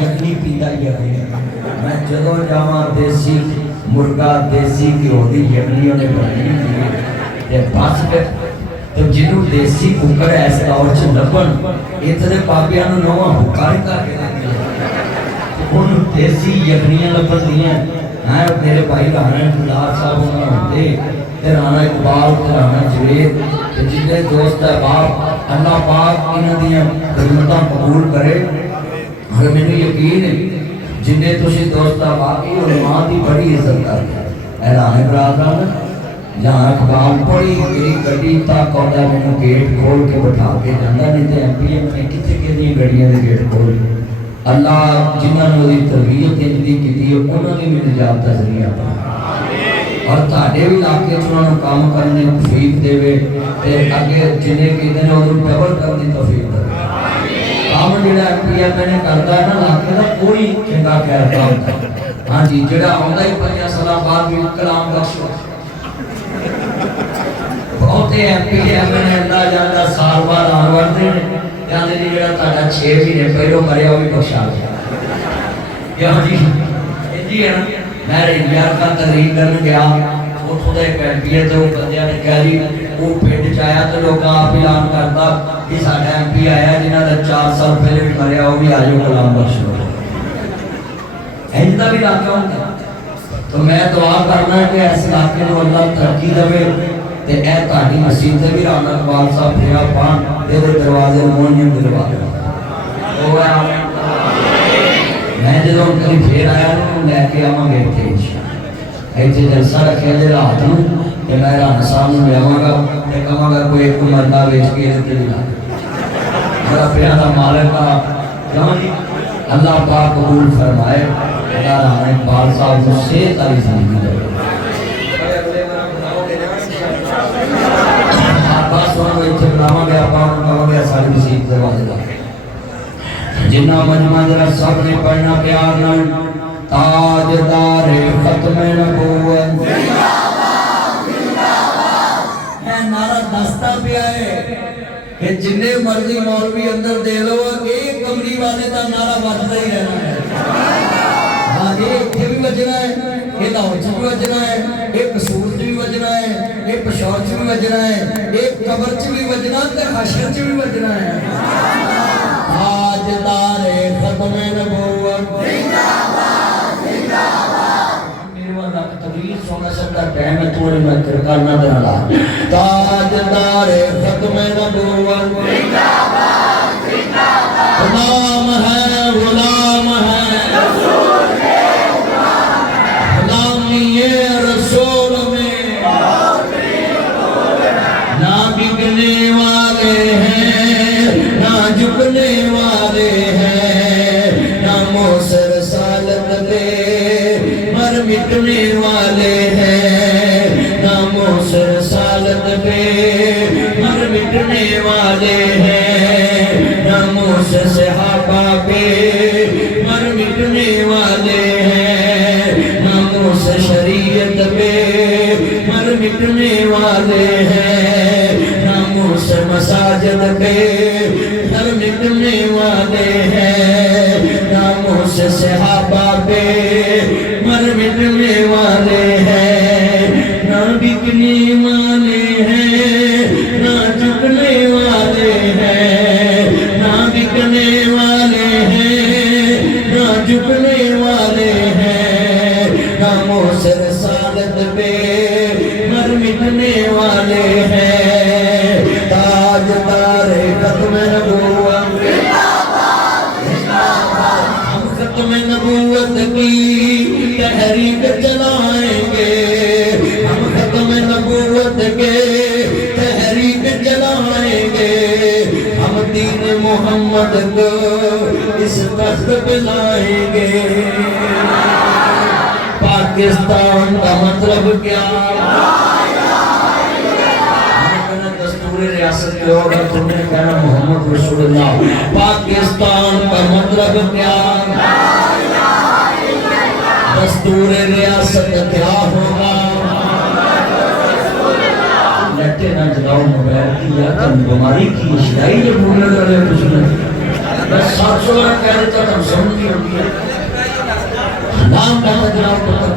یخنی پیتا یخنی میں جدو جاواں دیسی مرغا دیسی گھیو دی یخنی انہیں بنائی تھی بس تو جنہوں دیسی ککر ایس دور چ لبن اتنے بابیاں نو نواں حکار کر کے ان دیسی یخنیاں لبن دیاں ہیں میرے بھائی رانا جلال صاحب انہوں ہوتے رانا اقبال رانا جوید جنہیں دوست احباب اللہ پاک انہوں دیاں خدمتاں قبول کرے اور میں یقین ہے جنہیں تسی دوست احباب علماء دی بڑی عزت کرتے ہیں اعلان برادران جہاں اقبال پڑی میری گڈی تک آتا میں نے گیٹ کھول کے بٹھا کے جانا نہیں تو ایم پی ایم نے کتنے کتنی گڑیاں دے گیٹ کھول اللہ جنہوں نے دی تربیت انجدی کی دی انہوں نے بھی نجات کا ذریعہ پڑا اور تاڑے بھی علاقے چنانوں کام کرنے توفیق دے وے تے اگے جنہیں کی دنے انہوں ڈبل کرنے توفیق دے کام جڑا ایم پی ایم نے کرتا ہے نا علاقے کا کوئی چنگا کہتا ہوتا ہاں جی جڑا آندا ہی 5 سال بعد بھی کلام بخش بہت ایم پی ایم نے اللہ جاندا سال بعد آن وردے نے جاندے جی جڑا تہاڈا 6 مہینے پہلو مریا وہ بھی بخشا گیا یا جی جی ہے نا میں یار کا تقریر کرنے گیا وہ خدا ایک ایم پی ہے تو بندیاں نے کہا جی وہ پنڈ چ آیا تو لوگ آپ اعلان کرتا کہ ساڈا ایم پی آیا جنہاں دا 4 سال پہلے بھی مریا وہ بھی آجو کلام بخش لو ایندا بھی علاقہ ہوتا تو میں دعا کرنا ہے کہ اس علاقے کو اللہ ترقی دے تے اے تہاڈی مسجد تے بھی رانا اقبال صاحب پھیرا پان دے دروازے مونیم دلوا دے او آمین میں جدوں کبھی پھر آیا نا لے کے آواں گے ایتھے جلسہ رکھیا جے رات نوں تے میں رانا صاحب نوں لیاواں گا تے کہاں گا کوئی ایک مردا ویچ کے تے دلا میرا پیارا مالک کیوں جی اللہ پاک قبول فرمائے اللہ رانا اقبال صاحب کو صحت والی زندگی دے بس وہ ایتھے بلاواں گے اپاں نوں کہاں گے ساری مسجد دروازے دا جنہ مجمع ذرا سب نے پڑھنا پیار نال تاجدار ختم نبوت میں نعرہ دستا پیا ہے کہ جنہیں مرضی مولوی اندر دے لو ایک کمری والے کا نعرہ بجتا ہی رہنا ہے ہاں یہ اتنے بھی بجنا ہے یہ لاہور چ بھی بجنا ہے ایک قصور چ بھی بجنا ہے ایک پشاور چ بھی بجنا ہے ایک قبر چ بھی بجنا ہے حشر چ بھی بجنا ہے تاجدار ختم نبوت زندہ باد زندہ باد میرے والا تقریر سونا سکتا ٹائم ہے تھوڑی میں کرنا دینا تاجدار ختم نبوت زندہ باد زندہ باد غلام ہے رسول ہے غلامی رسول میں نہ بگنے والے ہیں نہ جھکنے والے ہیں نہ موسر سالت دے مر مٹنے والے ہیں نہ موسر سالت دے مر مٹنے والے ہیں نہ موسر صحابہ پہ مر مٹنے والے ہیں نہ موسر شریعت پہ مر مٹنے والے ہیں نہ موسر مساجد پہ مر مٹنے والے ہیں ناموں سے صحابہ پہ مر مٹنے والے ہیں نہ بکنے والے ہیں نہ جھکنے والے ہیں نہ بکنے والے ہیں نہ جھکنے والے ہیں ناموں سے رسالت پہ مر مٹنے والے ہیں تاجدار ختم نبوت ختم نبوت کی تحریک چلائیں گے ہم ختم نبوت کے تحریک چلائیں گے ہم دین محمد کو اس تخت پہ لائیں گے پاکستان کا مطلب کیا ریاست کے ہوگا تم نے کہنا محمد رسول اللہ پاکستان کا مطلب کیا دستور ریاست کیا ہوگا لیٹے نہ جلاؤ موبائل کی یا تم بیماری کی اشتائی جو بھولنے والے کچھ نہیں بس 700 کہہ دیتا تم سن होती है नाम का जनाब पुत्र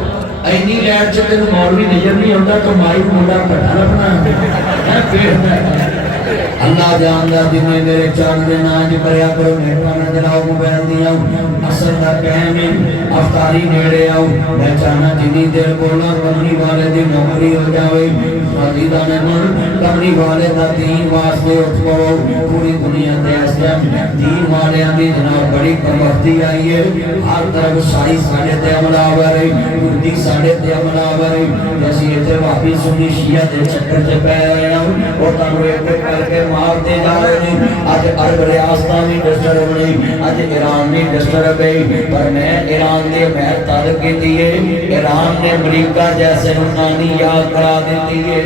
इन्नी लैट च तेन मौलवी नजर नहीं आता तो माई मुंडा भट्टा लभना है फिर अल्लाह जानदा जिन्हें मेरे चांद दे नाज करया करो नेटा ना जलाओ मोबाइल दिया असर दा टाइम है अफ्तारी नेड़े आओ मैं चाहना जिन्नी देर बोला कमरी वाले दी नौकरी हो जावे मजीदा ने मन कमरी वाले दा दीन वास्ते उठ पाओ पूरी दुनिया ते इस टाइम दीन वाले दी जनाब बड़ी कमती आई है हर तरफ सारी साडे ते हमलावर है हिंदी साडे ते हमलावर है जैसे इथे वापी सुन्नी शिया दे चक्कर च पै रहे हैं और तानू एक करके मारते जा रहे हैं आज अरब रियासतां भी डिस्टर्ब नहीं आज ईरान भी डिस्टर्ब है पर मैं ईरान दे महर तारीफ की है ईरान ने अमेरिका जैसे नानी याद करा देती है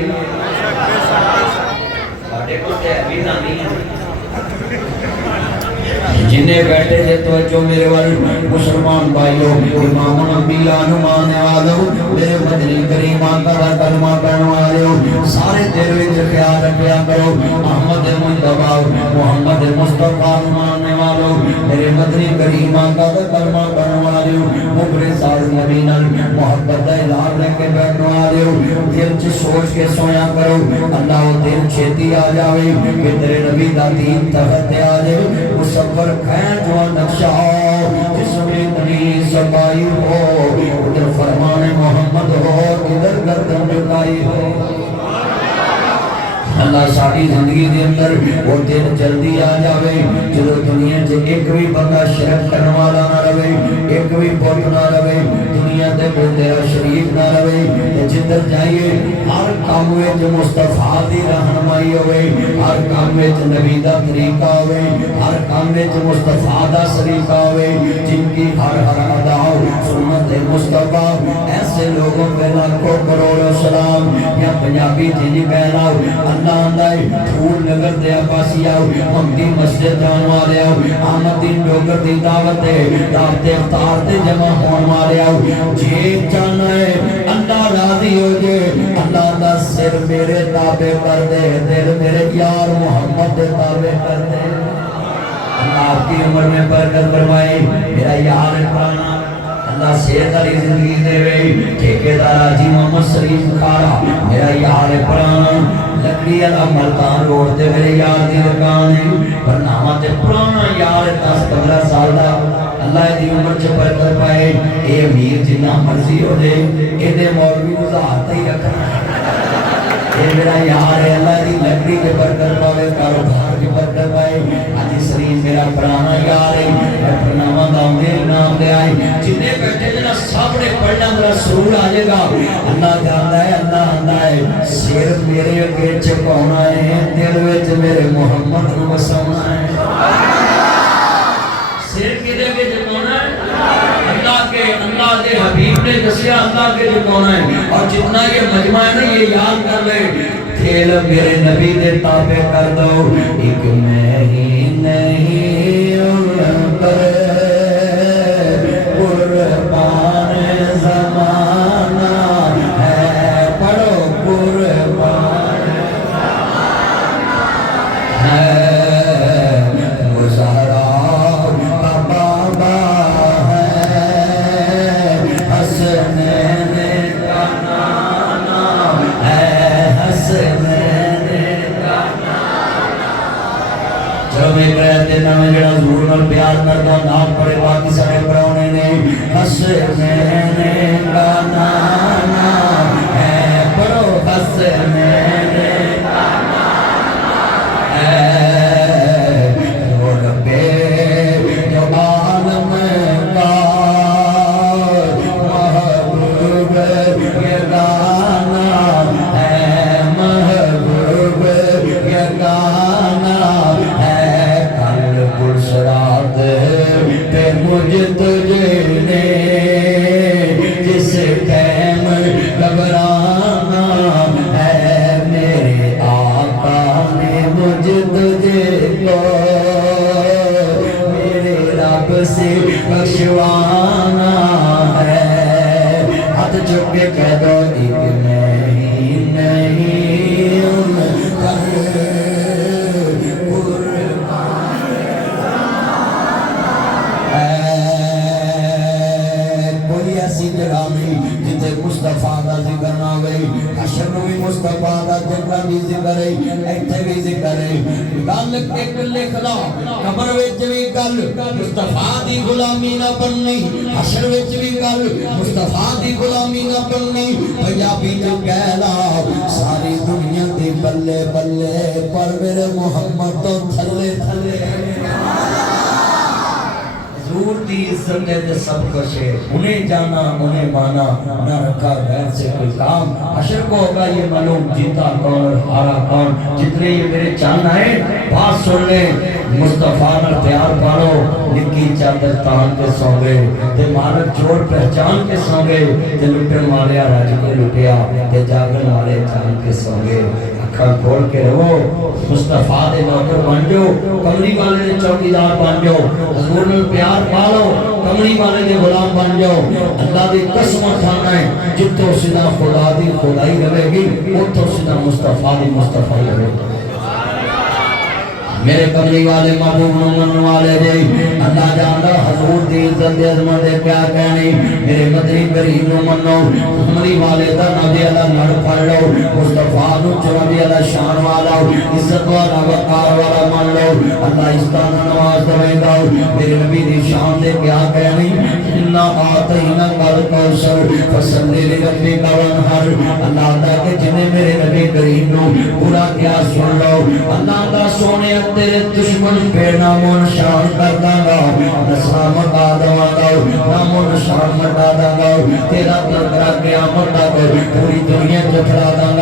साडे कोल ते भी नानी है जिन्हें बैठे थे तो जो मेरे वाले मुसलमान भाइयों इमाम अंबिया नुमान आलम मेरे मदनी करीम का कलमा पढ़ने वाले हो सारे दिल विच ख्याल रखया करो अहमद मुस्तफा मोहम्मद मुस्तफा मानने वालों मेरे मदनी करीम का कलमा पढ़ने वाले हो मुकरे साल नबी नाल मोहब्बत दा इलाज लेके बैठने वाले हो दिल च सोच के सोया करो अल्लाह दिल छेती आ जावे कि तेरे नबी दा दीन तखत ते आ जाए मुसव्वर खैर जो नक्शा जिसमें बनी सफाई हो उधर फरमान मोहम्मद हो इधर गर्दन झुकाई हो अल्लाह साड़ी जिंदगी के अंदर वो दिन जल्दी आ जावे जो दुनिया च एक भी बंदा शिरक करने वाला ना रहे एक भी पुत ना रहे दुनिया दे तेरा शरीफ ना रहे जिधर जाइए हर काम में मुस्तफा दी रहनुमाई होवे हर काम में नबी दा तरीका होवे हर काम में मुस्तफा दा सलीका होवे जिनकी हर हर अदा सुन्नत मुस्तफा ऐसे लोगों पे लाखों करोड़ों सलाम या पंजाबी जिन्हें कहना अल्लाह आंदा है फूल नगर दे पासी आओ मक्की मस्जिद जान वाले आओ अहमद दिन डोगर दी दावत है दावत इफ्तार ते जमा होने वाले आओ जे चाहना है अल्लाह राजी हो जे अल्लाह दा सिर मेरे ताबे कर दे दिल मेरे यार मोहम्मद दे ताबे कर दे अल्लाह आपकी उम्र में बरकत फरमाए मेरा यार पुराना अल्लाह सेहत वाली जिंदगी देवे ठेकेदार हाजी मोहम्मद शरीफ खारा मेरा यार पुराना लकड़ी वाला मलकान रोड ते मेरे यार दी दुकान है पर नामा ते पुराना यार 10-15 साल दा अल्लाह दी उम्र च बरकत पाए ए अमीर जिन्ना मर्जी हो दे एदे मौलवी को हाथ ही रखना ये मेरा यार है अल्लाह दी लकड़ी के बरकत पावे कारोबार की बरकत पाए हाजी शरीफ मेरा पुराना यार है मैं प्रणामा दाऊंगे नाम ले आए जिन्ने बैठे जना सामने पढ़ना मेरा सुरूर आ जाएगा अल्लाह जानदा है अल्लाह आंदा है सिर मेरे अगे झुकाउणा है दिल विच मेरे मोहम्मद नूं वसाउणा है सिर किदे अगे झुकाउणा है अल्लाह के हबीब ने दसिया अल्लाह के झुकाउणा है और जितना ये मजमा है ना ये याद कर ले खेल मेरे नबी दे ताबे कर दो एक मैं ही नहीं पर कुर्बान ज़माना है पढ़ो कुर्बान है मुज़हरा का बाबा है हसनैन का नाना है हसनैन का चलो मैं कहते ना मैं जड़ा दूर नाल प्यार करदा नाम पड़े बाकी सारे पराउने ने हसनैन का नाना है पढ़ो हसनैन का नाना है वो रब्बे जो आलम का महबूब ये गाना है महबूब ये गाना है कल पुरसरात पे मुझे तुझने जिस टाइम घबराना है मेरे आका ने मुझे तुझे को मेरे रब से बख्शवाना है हाथ चुक के कह दो एक नहीं कुर्बान है ایسی جگہ میں جتے مصطفیٰ دا ذکر نہ گئی حشر میں بھی مصطفیٰ دا ذکر بھی ذکر ہے ایتھے بھی ذکر ہے گل ایک لکھ لا قبر وچ بھی گل مصطفیٰ دی غلامی نہ بننی حشر وچ بھی گل مصطفیٰ دی غلامی نہ بننی پنجابی جو کہہ لا ساری دنیا دی بلے بلے پر میرے محمد تو تھلے تھلے حضور دی عزت ہے سب کچھ ہے انہیں جانا انہیں مانا نہ رکھا غیر سے کوئی کام حشر کو ہوگا یہ معلوم جیتا کون اور ہارا کون جتنے یہ میرے چاند آئے بات سن لیں مصطفیٰ نہ پیار پالو نکی چادر تان کے سونگے تے مالک جوڑ پہچان کے سونگے تے لٹن والے راج کے لٹیا تے جاگن والے چاند کے سونگے اکھاں کھول کے رہو مصطفیٰ دے نوکر بن جو کملی والے دے چوکیدار بن جو حضور نے پیار پالو کملی والے دے غلام بن جاؤ اللہ دی قسم کھانا ہے جتوں سیدھا خدا دی خدائی رہے گی اتوں سیدھا مصطفیٰ دی مصطفیٰ رہے گی میرے کملی والے محبوب نمن والے دے اللہ جاندہ حضور دی عزت دے عظمت دے کیا کہنی میرے مدنی کریم نمنو کملی والے دا نبی اللہ نڑ پڑھ لو مصطفیٰ نو نبی اللہ شان والا عزت والا وقار والا من لو اللہ استانہ نواز دوئے گا میرے نبی دی شان دے کیا کہنی انہا آتینا کل کوسر فصلی لربی کونہر اللہ دا کہ جنہیں میرے نبی کریم نو پورا کیا سن لو اللہ دا سونے تیرے دشمن پہ نامون شان کر داں نسا مٹا دوا گا نامون شان مٹا داں تیرا تلقرا قیامت دا پوری دنیا جترا داں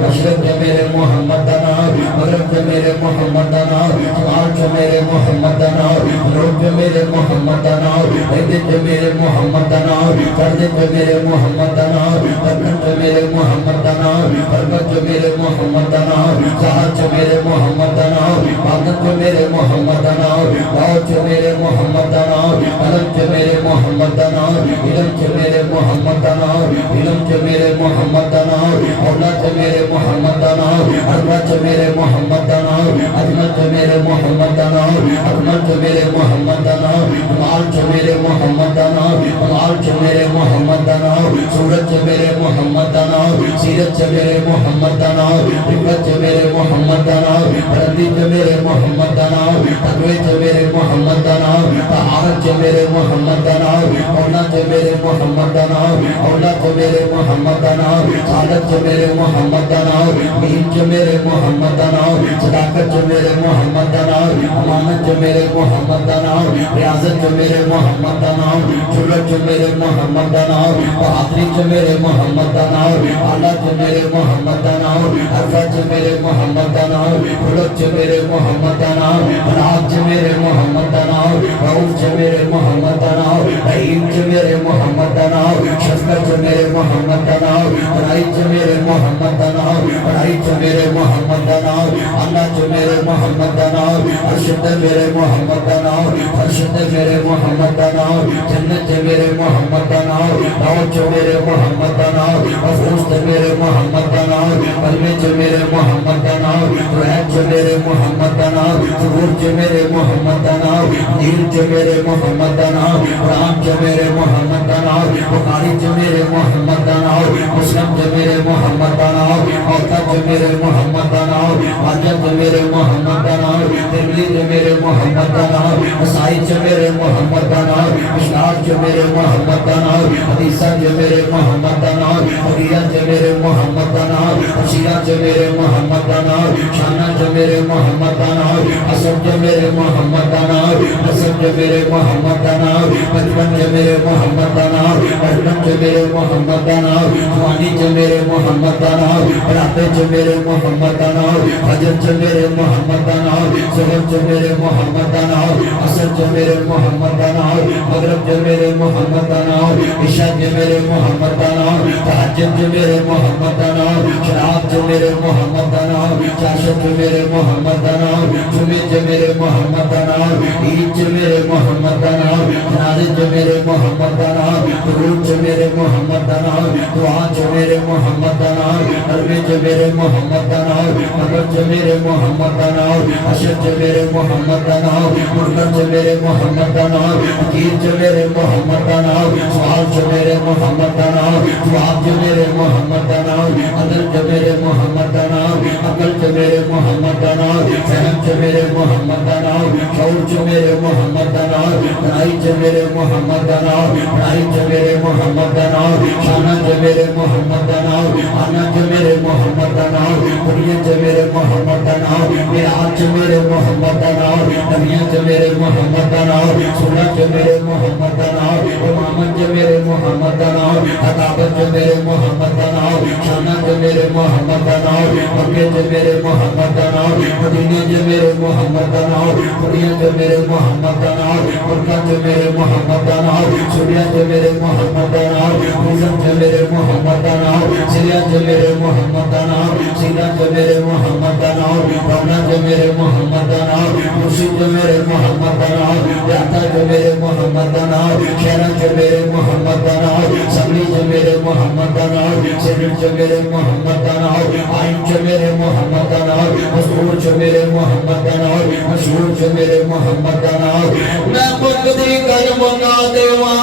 مشرق جو میرے محمد دا نام مغرب جو میرے محمد دا نام شمال جو میرے محمد دا نام جنوب جو میرے محمد دا نام ہند جو میرے محمد دا نام فرد جو میرے محمد دا نام دکن جو میرے محمد دا نام برکت جو میرے محمد دا نام سہر جو میرے محمد دا نام عادت جو میرے محمد دا نام موت جو میرے محمد دا نام علم جو میرے محمد دا نام علم جو میرے محمد دا نام علم جو میرے محمد دا نام اولاد جو میرے محمد دا نام عظمت جو میرے محمد دا نام عظمت جو میرے محمد دا نام عظمت جو میرے محمد دا نام مال جو میرے محمد دا نام مال جو میرے محمد دا نام صورت جو میرے محمد دا نام سیرت جو میرے محمد دا نام رفت جو میرے محمد دا نام بلندی جو میرے محمد دا نام تقوی جو میرے محمد دا نام طہارت جو میرے محمد دا نام اولاد جو میرے محمد دا نام اولاد جو میرے محمد دا نام سعادت جو میرے محمد دا نام مین جو میرے محمد دا نام صداقت جو میرے محمد دا نام امانت جو میرے محمد دا نام ریاضت جو میرے محمد دا نام جرت جو میرے محمد دا نام بہادری جو میرے محمد دا نام آلات جو میرے محمد دا نام حرفت جو میرے محمد دا نام خلق جو میرے محمد دا نام بلاد جو میرے محمد دا نام رؤوف جو میرے محمد دا نام رحیم جو میرے محمد دا نام شفقت جو میرے محمد دا نام بڑائی جو میرے محمد دا نام بڑائی جو میرے محمد دا نام اللہ جو میرے محمد دا نام ارشد میرے محمد دا نام ارشد میرے محمد دا نام جنت جو میرے محمد دا نام روح جو میرے محمد دا نام افروز جو میرے محمد دا نام قلبے جو میرے محمد دا نام روحت جو میرے محمد دا نام ظہور جو میرے محمد دا نام دین جو میرے محمد دا نام قرآن جو میرے محمد دا نام بخاری جو میرے محمد دا نام مسلم جو میرے محمد دا نام اوقات جو میرے محمد دا نام واجب جو میرے محمد دا نام ترمذی جو میرے محمد دا نام نسائی جو میرے محمد دا نام مشکات جو میرے محمد دا نام حدیثہ جو میرے محمد دا نام حریت جو میرے محمد دا نام حشیرہ جو میرے محمد دا نام شانہ جو میرے محمد دا نام حسن جو میرے محمد دا نام حسن جو میرے محمد دا نام بچپن جو میرے محمد دا نام بچپن جو میرے محمد دا نام جوانی جو میرے محمد دا نام بڑھاپے جو میرے محمد دا نام فجر جو میرے محمد دا نام ظہر جو میرے محمد دا نام عصر جو میرے محمد دا نام مغرب جو میرے محمد دا نام عشاء جو میرے محمد دا نام تہجد جو میرے محمد دا نام شراب جو च मेरे मोहम्मद दा नाम, चाशत च मेरे मोहम्मद दा नाम, जुमे च मेरे मोहम्मद दा नाम, ईद च मेरे मोहम्मद दा नाम, जनाजे च मेरे मोहम्मद दा नाम, दुरूद च मेरे मोहम्मद दा नाम, दुआ च मेरे मोहम्मद दा नाम, कलमे च मेरे मोहम्मद दा नाम, कब्र च मेरे मोहम्मद दा नाम, हशर च मेरे मोहम्मद दा नाम, मुनकर च मेरे मोहम्मद दा नाम, अकीर च मेरे मोहम्मद दा नाम, सवाल च मेरे मोहम्मद दा नाम, जवाब च मेरे मोहम्मद दा नाम, अदल च मेरे मोहम्मद दा नाम, अकल च मेरे मोहम्मद दा नाम, फहम च मेरे मोहम्मद दा नाम, शऊर च मेरे मोहम्मद दा नाम, पढ़ाई च मेरे मोहम्मद दा नाम, पढ़ाई च मेरे मोहम्मद दा नाम, शाना च मेरे मोहम्मद दा नाम, आना च मेरे मोहम्मद दा नाम, दुनिया च मेरे मोहम्मद दा नाम, मिराज च मेरे मोहम्मद दा नाम, नबियां च मेरे मोहम्मद दा नाम, सुन्नत च मेरे मोहम्मद दा नाम, इमामत च मेरे मोहम्मद दा नाम, अदाबत च मेरे मोहम्मद दा नाम, शाना च मेरे मोहम्मद दा नाम, मक्के च मेरे मोहम्मद दा नाम, मदीने च मेरे मोहम्मद दा नाम, दुनिया च मेरे मोहम्मद दा नाम, मुल्का च मेरे मोहम्मद दा नाम, सूर्या च मेरे मोहम्मद दा नाम, पूजन च मेरे मोहम्मद दा नाम, सिरिया च मेरे मोहम्मद दा नाम, सीना च मेरे मोहम्मद दा नाम, रौना च मेरे मोहम्मद दा नाम, मुर्शिद च मेरे मोहम्मद दा नाम, याता च मेरे मोहम्मद दा नाम, शहरा च मेरे मोहम्मद दा नाम, सबली च मेरे मोहम्मद दा नाम, सिर च मेरे मोहम्मद दा नाम, आइन च मेरे मोहम्मद दा नाम, मशहूर च मेरे मोहम्मद दा नाम, मशहूर च मेरे मोहम्मद दा नाम। मैं बकदी गल मंगा देवा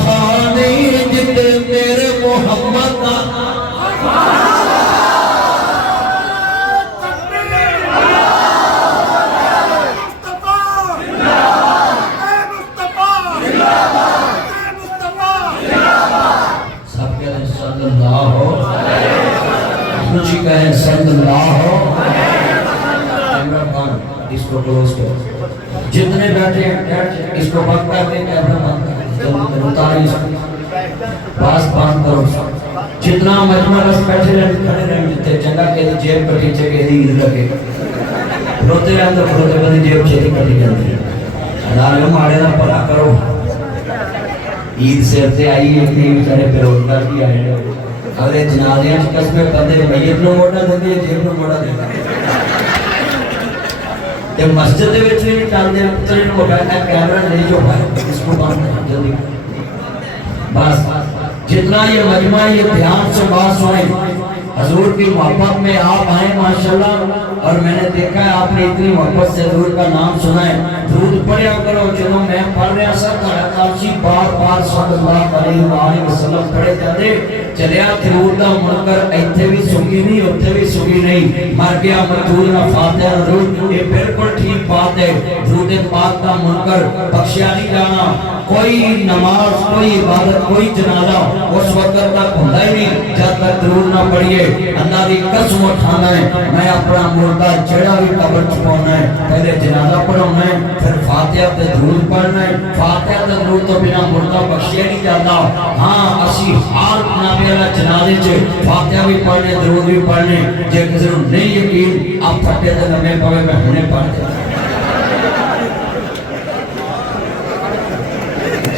था नहीं जिते मेरे मोहम्मद दा इसको क्लोज करो। जितने बैठे हैं इसको बंद कर दें, कैमरा बंद कर दें, उतारिए पास बंद करो। जितना मजमा बस बैठे रहे खड़े रहे जितने जगह के जेब कटी जगह दी ईद लगे रोते हैं तो रोते बंदी जेब छेती कटी जाती है। अदालत मारे ना भला करो। ईद सिर से आई है कि बेचारे बेरोजगार भी आए हैं। अगले जनाजे कस्मे करते मैयत नु मोड़ा देंगे जेब नु मोड़ा देंगे। ये मस्जिद के विच भी डाल दे पुत्र नु मोड़ा है कैमरा नहीं जो है इसको बंद कर जल्दी। बस जितना ये मजमा ये ध्यान से बात सुने हजूर की मोहब्बत में आप आए माशाल्लाह और मैंने देखा है आपने इतनी मोहब्बत से हजूर का नाम सुना है। दूध पढ़िया करो जो मैं पढ़ रहा सब ताजी बार बार सल्लल्लाहु अलैहि वसल्लम पढ़े जाते चलिया जरूर दा मुनकर इत्थे भी सुगी नहीं उत्थे भी सुगी नहीं मर गया मजदूर ना फातिहा जरूर ये बिल्कुल ठीक बात है। दूध पाक का मुनकर बख्शिया नहीं जाना। कोई नमाज कोई इबादत कोई जनाजा उस वक्त तक होता ही नहीं जब तक जरूर ना पढ़िए। अल्लाह की कसम उठाना है मैं अपना मुर्दा जड़ा भी कब्र छुपाना है पहले जनाजा पढ़ाना है फिर फातिहा ते दुरूद पढ़ना है। फातिहा ते दुरूद तो बिना मुर्दा बख्शिया नहीं जाता। हाँ असी हाल नामे वाला जनाजे च फातिहा भी पढ़ने दुरूद भी पढ़ने जे किसी को नहीं यकीन आप फटे ते लम्बे पवे मैं हुणे पढ़ दे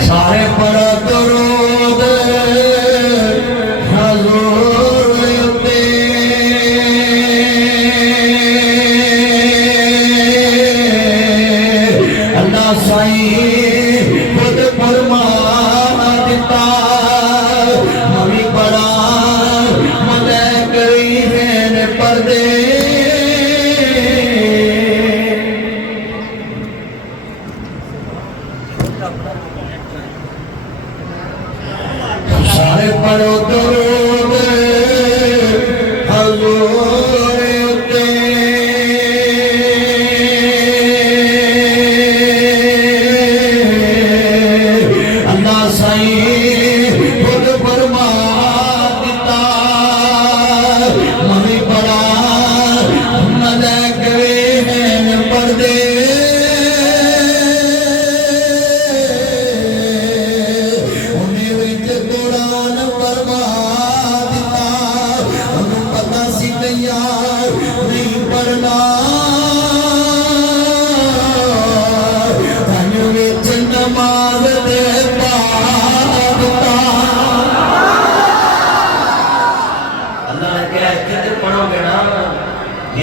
सारे पढ़ो दुरूद हजूर पे अल्लाह साईं खुद फरमा दिता हमें बड़ा मलक हैं पर्दे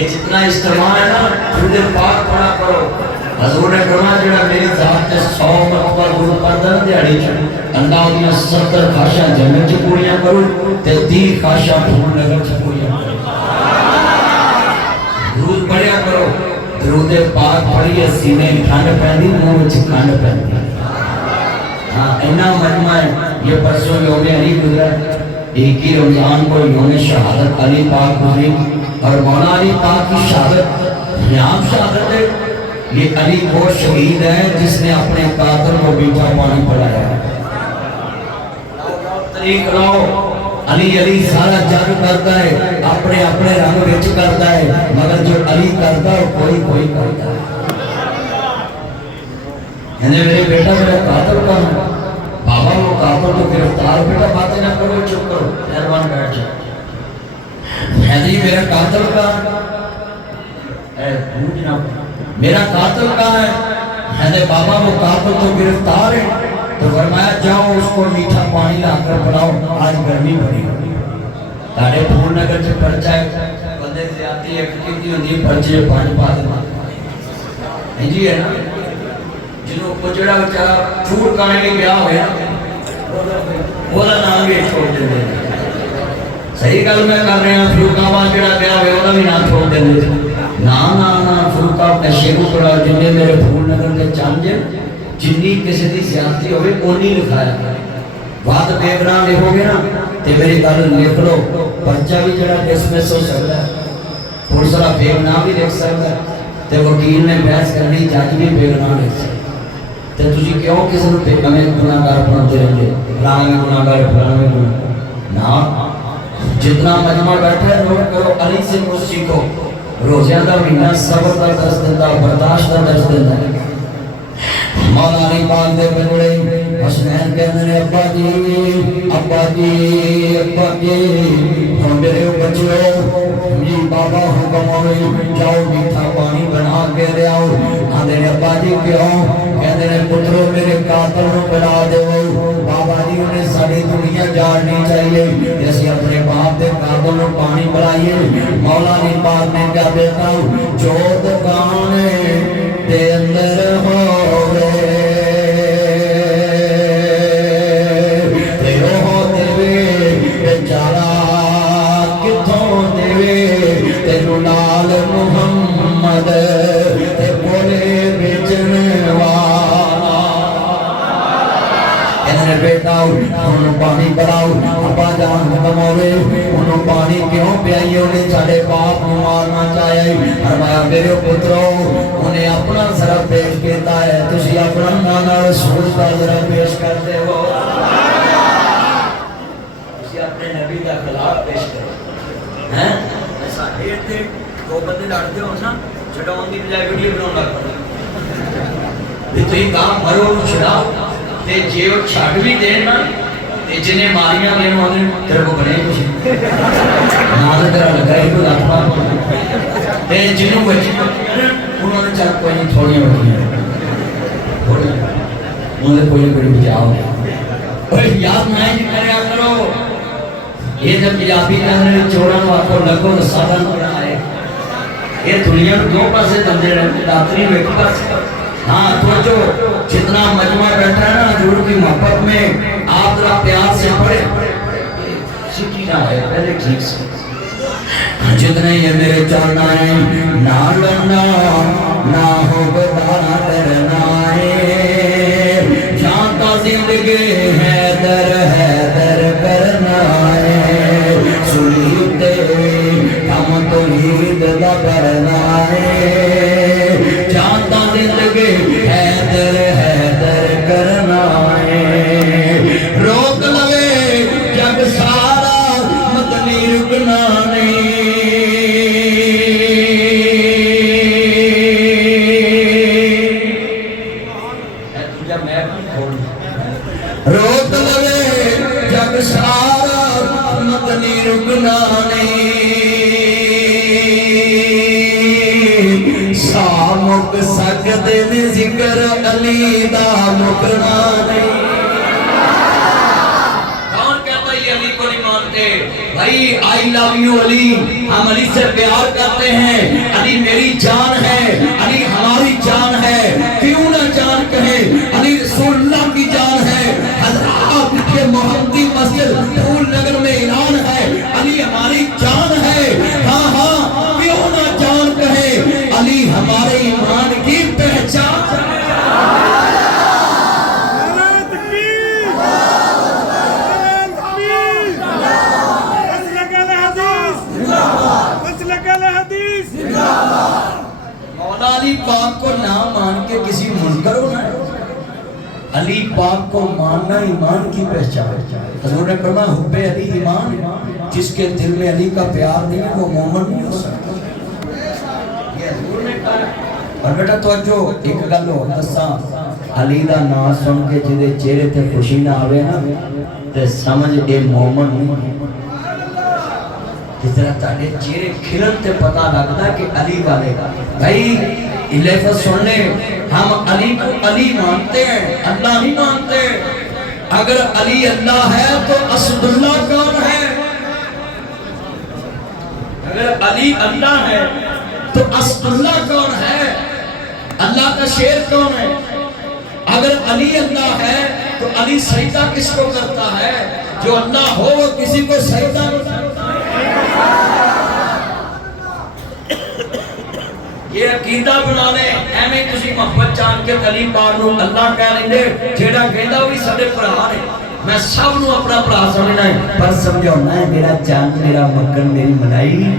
जितना इस्तेमाल है ना दुरूद पाक पढ़ा करो। हजूर ने फरमाया जेड़ा मेरी जात ते 100 मरतबा दुरूद पढ़दा ना दिहाड़ी च अल्लाह दी 70 ख्वाहिशां जन्नत च पूरीआं करू ते 30 ख्वाहिशां फूल नगर च पूरीआं करू। दुरूद पढ़िया करो। दुरूद पाक पढ़िए सीने ठंड पैंदी मुंह विच खंड पैंदी। हाँ इन्ना मजमा है। ये परसों यौम अली गुजरा, एक ही रमजान को यौम शहादत अली पाक गुजरी और मौला अली पाक की शहादत यहाँ शहादत है। ये अली वो शहीद है जिसने अपने कातिल को मीठा पानी पिलाया। तरीक लाओ। अली अली सारा जग करता है, अपने अपने रंग विच करता है, मगर जो अली करता है कोई कोई करता है। मेरे बेटा मेरा कातिल कौन है? बाबा वो कातिल को गिरफ्तार, बेटा बातें ना करो, चुप करो, मेहरबान बैठ जाओ। है जी मेरा कातिल का मेरा कातिल कहाँ है? दे बाबा वो कातिल तो गिरफ्तार है। तो फरमाया जाओ उसको मीठा पानी लाकर पिलाओ, आज गर्मी बड़ी तारे फूल नगर से पर्चा बंदे ज्यादा एक कितनी होती पर्चे 5 पा देना जी है ना। जिन्हों को जड़ा बेचारा चूर खाने के ब्याह होया ओदा नाम भी छोड़ देंगे। सही गल मैं कर रहा फरूकाबाद जड़ा ब्याह होया ओदा भी नाम छोड़ देंगे। ना ना ना फरूकाबाद नशे को पड़ा जिन्हें मेरे फूल नगर के चंज जिन्नी किसी की ज्यादती होवे ओनी लिखाया। बात बेगरान लिखोगे ना ते मेरी गल लिख लो, पर्चा भी जड़ा डिसमिस हो सकता है, पुलिस वाला बेगनाम भी लिख सकता है, ते वकील ने बहस करनी, जज भी बेगनाम लिख सकता। तो तुझे क्यों किसी को हमें गुनाहगार बनाते रहेंगे? फलाना गुनाहगार फलाना गुनाहगार ना। जितना मजमा बैठा है नोट करो, अली से कुछ सीखो। रोज़िया का महीना सब्र का दर्ज देता, बर्दाश्त का दर्ज देता। मौला अली पाक दे बंदे हसनैन कहते हैं अब्बा जी अब्बा जी अब्बा जी हो मेरे बच्चों जी बाबा हुक्म होवे जाओ मीठा पानी बना के ले आओ। आंदे ने अब्बा जी क्यों? कहते हैं पुत्रो मेरे कातिल को पिला दो। बाबा जी उन्हें सारी दुनिया जाननी चाहिए, ऐसे अपने बाप के कातिल को पानी पिलाइए। मौला अली पाक ने क्या देखा? जो दुकान दे अंदर होवे मुहम्मद बोले बेचन वाला बेटा उन्होंने पानी पिलाओ। अब्बा जान खत्म होवे उन्होंने पानी क्यों पियाइए? उन्हें साढ़े बाप को मारना चाहे। फरमाया मेरे पुत्रो उन्हें अपना जरा पेश किया है, तुसी अपना नाना रसूल का जरा पेश करते हो, तुसी अपने नबी का खिलाफ पेश करो हैं। ऐसा हेट दो बंदे लड़ते हो ना, छड़ाने की बजाय वीडियो बनाने लग पड़े भी तुम काम मरो छड़ाओ ते जे वो छड़ भी देना ते जिन्हें मारियां ने उन्हें तेरे को बने कुछ ना तो तेरा लगा ही कोई आत्मा ते जिन्हों बची उन्होंने चल कोई नहीं थोड़ी बची उन्होंने कोई कोई बचाओ और याद नहीं करया करो। ये जब पंजाबी कहने चोरों को आपको लगो तो साधन बनाए ये दुनिया में दो पासे बंदे रहते रात्रि में एक पासे। हाँ तो जो जितना मजमा बैठा है ना हजूर की मोहब्बत में आप जरा प्यार से पढ़े सीखी ना है पहले ठीक से। जितने ये मेरे चलना है ना लड़ना ना हो बताना डरना है, जानता जिंदगी है दर करना है, सुनीते हम तो ईद दा करना है, जानता जिंदगी है दर करना है। रोक लवे जग सारा मत नहीं रुकना नहीं, रोक लवे जग सारा मत नहीं रुकना नहीं, सामुक सकते ने जिक्र अली दा मुकना नहीं। कौन कहता ये अली को नहीं मानते? भाई بھائی آئی لو یو علی، ہم علی سے پیار کرتے ہیں، علی میری جان ہے، علی ہماری جان ہے، کیوں نہ جان کہیں، علی رسول اللہ کی جان ہے۔ حضرات یہ محمدی مسجد پھول نگر میں اعلان ہے، علی ہماری جان ہے، ہاں ہاں کیوں نہ جان کہیں، علی ہمارے ایمان کی پہچان ہے۔ مولا علی پاک کو نہ مان کے کسی منکر ہونا ہے، علی پاک کو ماننا ایمان کی پہچان۔ حضور نے فرمایا حب علی ایمان، جس کے دل میں علی کا پیار نہیں ہے وہ مومن نہیں ہو سکتا۔ یہ حضور نے کہا۔ اور بیٹا توجہ ایک گل ہو دساں، علی دا نام سن کے جدے چہرے تے خوشی نہ آوے نا تے سمجھ اے مومن نہیں۔ جس طرح تاڑے چہرے کھلن تے پتہ لگتا ہے کہ علی والے بھائی لفظ سن لیں، ہم علی کو علی مانتے ہیں، اللہ نہیں مانتے۔ اگر علی اللہ ہے تو اسد اللہ کون ہے؟ اگر علی اللہ ہے تو اسد اللہ کون ہے؟ اللہ کا شیر کون ہے؟ اگر علی اللہ ہے تو علی سجدہ کس کو کرتا ہے؟ جو اللہ ہو وہ کسی کو سجدہ نہیں کرتا۔ یہ عقیدہ بنا لیں، ایویں تسی محبت چاہن کے علی پاک نو اللہ کہہ لیں دے، جیڑا کہندا وہی سارے بھرا نے، میں سب نو اپنا بھرا سمجھنا ہے، پر سمجھانا ہے میرا چاند میرا مکن میری ملائی،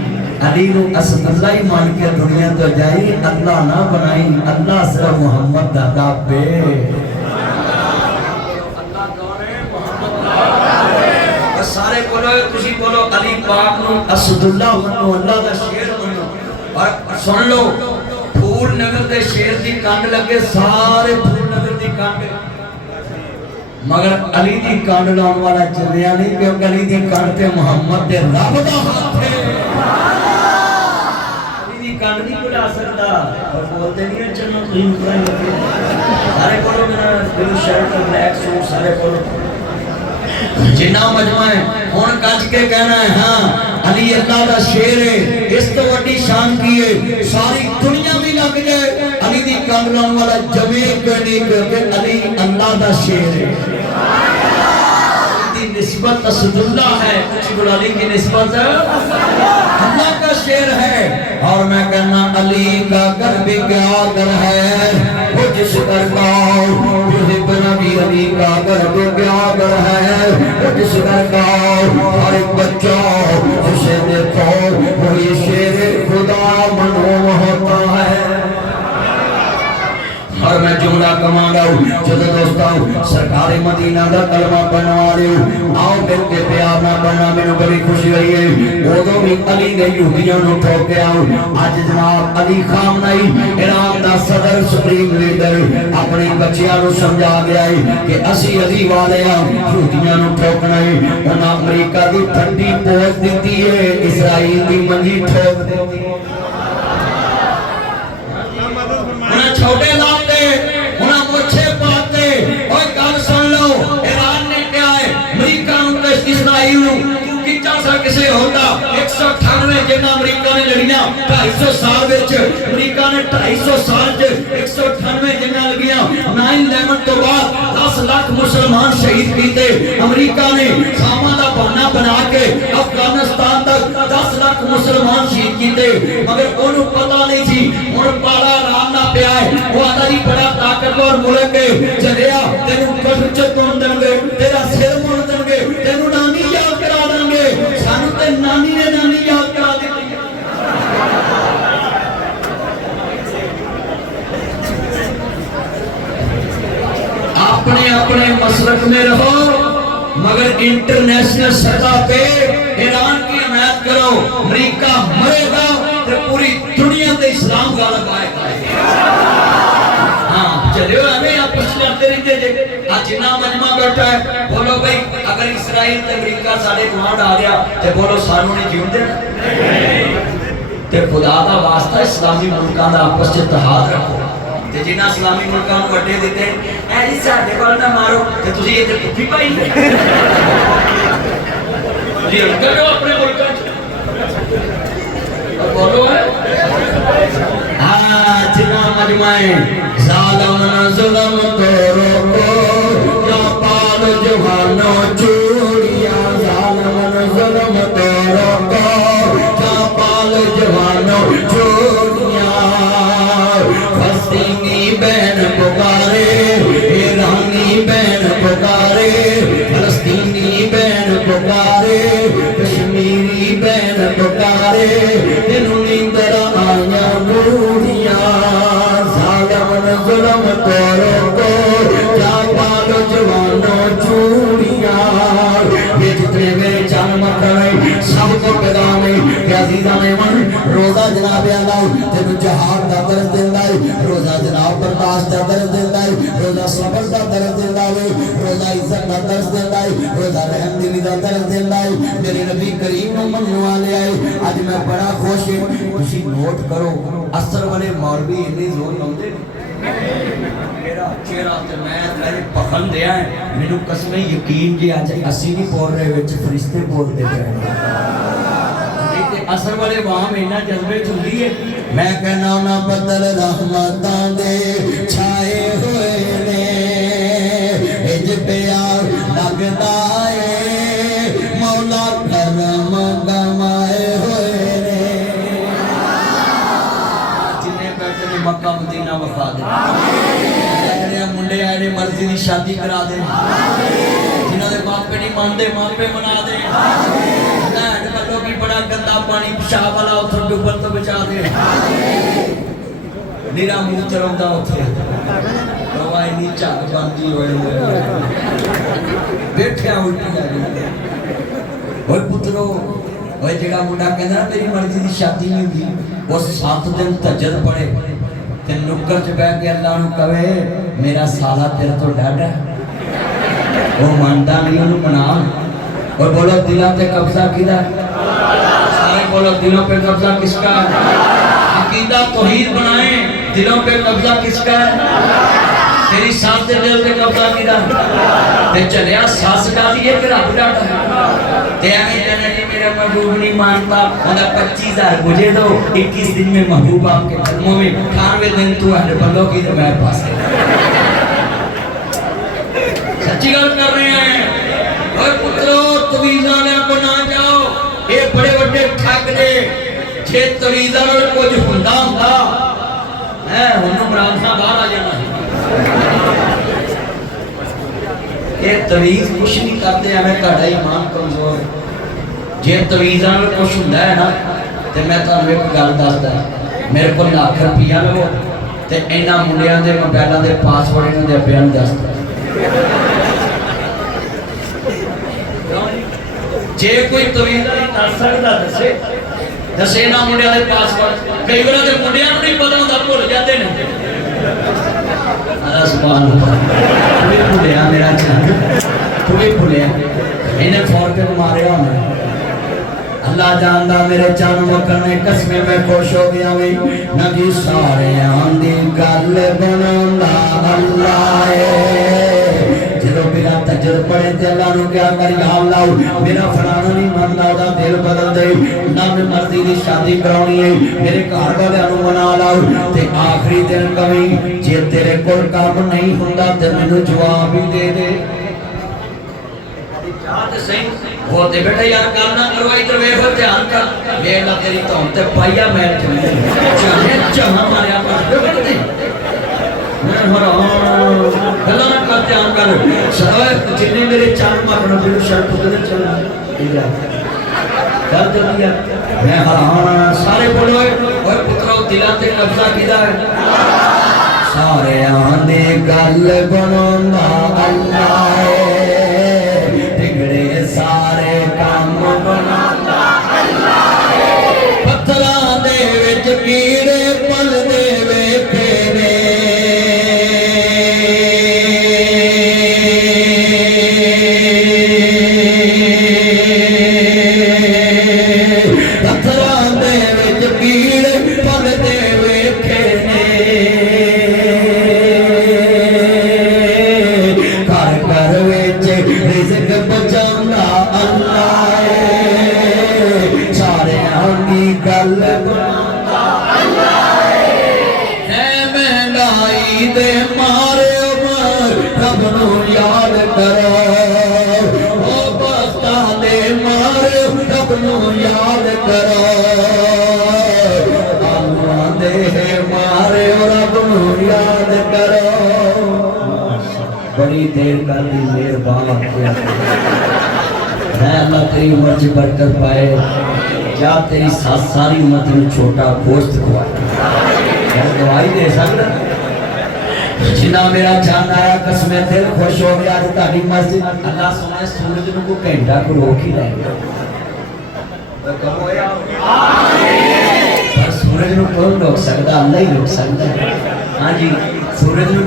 علی نو اسد اللہ ہی مان کے دنیا تو جائی، اللہ نہ بنائی، اللہ صرف محمد دادا پہ۔ اللہ کون ہے؟ محمد دادا۔ سارے بولو تسی بولو علی پاک نو اسد اللہ منو، اللہ دا شیر منو۔ اور سن لو پھول نگر دے شیر دی کانڈ لگے، سارے پھول نگر دی کانڈ، مگر علی دی کانڈ لاؤن والا چلیا نہیں، کیونکہ علی دی کانڈ تے محمد دے رب دا ہاتھ ہے۔ علی دی کانڈ نہیں بلا سکتا، اور بولتے نہیں ہیں چلو تو ہی مکرائی ہوتی ہے۔ سارے بولو میرا بلو شرٹ اور بلیک سوٹ، سارے بولو جنہ مجمع ہے ہون کج کے کہنا ہے ہاں علی اللہ دا شیر ہے، اس تو وڈی شان کی ہے، ساری دنیا بھی لگ جائے علی دی کانڈ لاؤن والا جمعے کہنی کہ علی اللہ دا شیر ہے۔ علی دی نسبت اسد اللہ ہے، کچھ بڑا علی کی نسبت اللہ کا شیر ہے۔ اور میں کہنا علی کا گھر بھی کیا گھر ہے، وہ جس گھر کا محب نبی علی کا گھر بھی کیا گھر ہے، وہ جس گھر کا ہر ایک بچہ اسے دیکھو وہ یہ شیر خدا منو ہوتا ہے۔ اور میں جملہ کمان رہا ہوں جدو دوستاؤں سرکار مدینہ دا کلمہ بنوا رہے ہوں، آؤ مل کے پیار نہ بنا، میں نے بڑی خوشی ہوئی ہے۔ وہ دو بھی علی نے یہودیوں نو ٹھوکے آؤں، آج جناب علی خامنئی عراق دا صدر سپریم لیڈر اپنے بچیاں نو سمجھا گیا ہے کہ اسی علی والے ہاں یہودیاں نو ٹھوکنا ہے۔ انہاں امریکہ دی ٹھنڈی پوچھ دیتی ہے، اسرائیل دی منجی ٹھوک دیتی ہے۔ انہاں چھوٹے لاتے، انہاں مچھے پاتے، اور کل سن لو ایران نے کیا ہے امریکہ نو اسرائیل نو کچا سا کسے ہوتا 198 جنہ امریکہ نے لڑیاں 250 سال وچ، امریکہ نے 250 سال وچ 198 جنہ لگیاں۔ 9/11 تو بعد 10 لاکھ مسلمان شہید کیتے، امریکہ نے خامہ دا بہانہ بنا کے افغانستان تک 10 لاکھ مسلمان شہید کیتے، مگر انہوں پتہ نہیں تھی ہن پالا رام نہ پیا ہے، وہ آدھا جی بڑا طاقتور ملک ہے، جلیا تینوں کٹ چکن دیں گے، تیرا سر مڑ دیں گے، تینوں نانی یاد کرا دیں گے، سانو تے نانی نے نانی یاد کرا دی۔ اپنے اپنے مسلک میں رہو، مگر انٹرنیشنل سطح پہ ایران کی حمایت کرو، امریکہ مرے گا تو پوری دنیا تے اسلام غالب آئے گا۔ ہاں چلیو ہمیں آپ کچھ لگتے رہتے جے آج جنہ مجمع بیٹھا ہے، بولو بھئی اگر اسرائیل تے امریکہ سارے گوانڈ آ رہا تے بولو سانوں نے جیون دے تے خدا دا واسطہ اسلامی ملکان دا آپس سے اتحاد رکھو، تے جنہ اسلامی ملکان کو اڈے دیتے اے جی ساڈے کول نہ مارو تے تسی یہ تے کفی پائی جی کرو اپنے ملک بولو ہے جنا مجمعے ظالم ظلم تو روکو یا پال جوانوں چوڑیاں ظالم ظلم تو روکو یا پال جوانوں چوڑیاں فلسطینی بہن پکارے ایرانی بہن پکارے فلسطینی بہن پکارے کشمیری بہن پکارے تینوں نیندر آیاں بوڑیاں ظالم ظلم تو روکو جا پال جوانوں چوڑیاں یہ جتنے میرے جان مکڑے سب کو پیغام ہے کہ عزیزان من روزہ جناب اللہ تینوں جہاد دا درس دیندا ہے روزہ جناب برداشت دا درس دیندا ہے روزہ صبر دا درس دیندا ہے روزہ عزت دا درس دیندا ہے روزہ رحم دلی دا درس دیندا ہے میرے نبی کریم نو منو والے آئے اج میں بڑا خوش ہوں تسی نوٹ کرو اثر والے مولوی اتنی زور لاؤندے میرا چہرہ تے میں تیرے پخند دیا ہے مینوں قسم یقین جی اج اسی نہیں بول رہے وچ فرشتے بولتے پے اثر والے وہاں میں جذبے چلدی ہے میں کہنا نہ بدل رحمتاں دے چھائے ہوئے نے اج پیار لگدا ہے مولا کرم گمائے ہوئے نے جنے بیٹھے نے مکہ مدینہ وفا دے منڈے آئے مرضی دی شادی کرا دے جنہاں دے باپے نہیں مانتے ماپے منا دے بڑا گندا پانی پیشاب والا اتھر ڈوبن تو بچا دے نیرا منہ چروندا اوتھے روائی نہیں جھگ بندی ہوئے بیٹھیا الٹی جا رہی اوے پترو اوے جڑا منڈا کہندا میری مرضی دی شادی نہیں ہوئی اس 7 دن تہجد پڑھے تے نکر چ بیٹھ کے اللہ نو کہے میرا سالا تیرے تو ڈاڈا وہ مانتا نہیں انہوں منا اور بولو دلوں تے قبضہ کیدا سارے بولو دلوں پہ قبضہ کس کا ہے عقیدہ توحید بنائیں دلوں پہ قبضہ کس کا ہے تیری سانس دے دل پہ قبضہ کیدا تے چلیا سانس ڈالی ہے کہ رب ڈاٹا ہے تے آئے جانے جی میرا محبوب نہیں مانتا انہا 25,000 مجھے دو 21 دن میں محبوب آپ کے قدموں میں 98 دن تو اہل بندوں کی تو میں پاس سچی گل کر رہے ہیں اور پترو تویزانے کو نہ جاؤ اے بڑے بڑے ٹھگ دے چھے تویزانے کو جو ہندام تھا انہوں مرانسا باہر آ جانا ہے یہ تویز کچھ نہیں کرتے ہمیں کڑا ایمان کمزور جے تویزانے کچھ ہندہ ہے نا تے میں تو انوے کو گل دستا ہے میرے کو لاکھ روپیہ لگو تے اینا منڈیاں دے موبائلاں دے پاسورڈ انہوں دے بیان دستا ہے جے کوئی تویزہ نہیں کر سکتا دسے دسے نا منڈیاں دے پاسورڈ کئی بار دے منڈیاں نہیں پتہ ہوندا بھول جاتے ہیں اللہ سبحان اللہ کوئی بھولیا میرا جان کوئی بھولیا انہیں فور کے ماریا ہمیں اللہ جاندہ میرے چان مکر میں قسمیں میں خوش ہو گیا ہوئی نبی سارے آندھی گل بناندہ اللہ ہے جدو بنا تجر پڑے تے اللہ نو کیا کر یا اللہ میرا فلانا نہیں ماندا دا دل بدل دے نہ میں مرضی دی شادی کراونی ہے میرے گھر والے انو منا لاؤ تے آخری دن کمی جے تیرے کول کام نہیں ہوندا تے مینوں جواب ہی دے دے جہاں تے صحیح وہ دے بیٹا یار کرنا کرو ادھر ویکھو دھیان کر ویکھ تیری تو تے پایا میں چاہے چاہاں ماریا پر میں حرام گلا نہ کر دھیان کر سوائے جتنے میرے چار مارنا پھر شرط ادھر چلا کر دیا میں حرام سارے بولو اوے پترو دلاں تے قبضہ کیدا ہے سارے آندے گل بناوندا اللہ ہے بگڑے سارے کام بناوندا اللہ ہے پتھراں دے وچ کیڑے پل دے ویکھے نے महंगाई दे मारे रब नू याद करो ओ बस्ता दे मारे रब नू याद करो अल्लाह दे मारे रब नू याद करो बड़ी देर कर दी मेहरबान है अल्लाह तेरी उम्र च बरकत पाए क्या तेरी सास सारी उम्र तेन छोटा गोश्त खुआए दवाई दे सकता जिन्ना मेरा जान आया कसमें दिल खुश हो गया ताड़ी मस्जिद अल्लाह सोने सूरज नूं को घंटा को रोक ही लेगा पर सूरज नूं कौन रोक सकता अल्लाह ही रोक सकता है हाँ जी सूरज नूं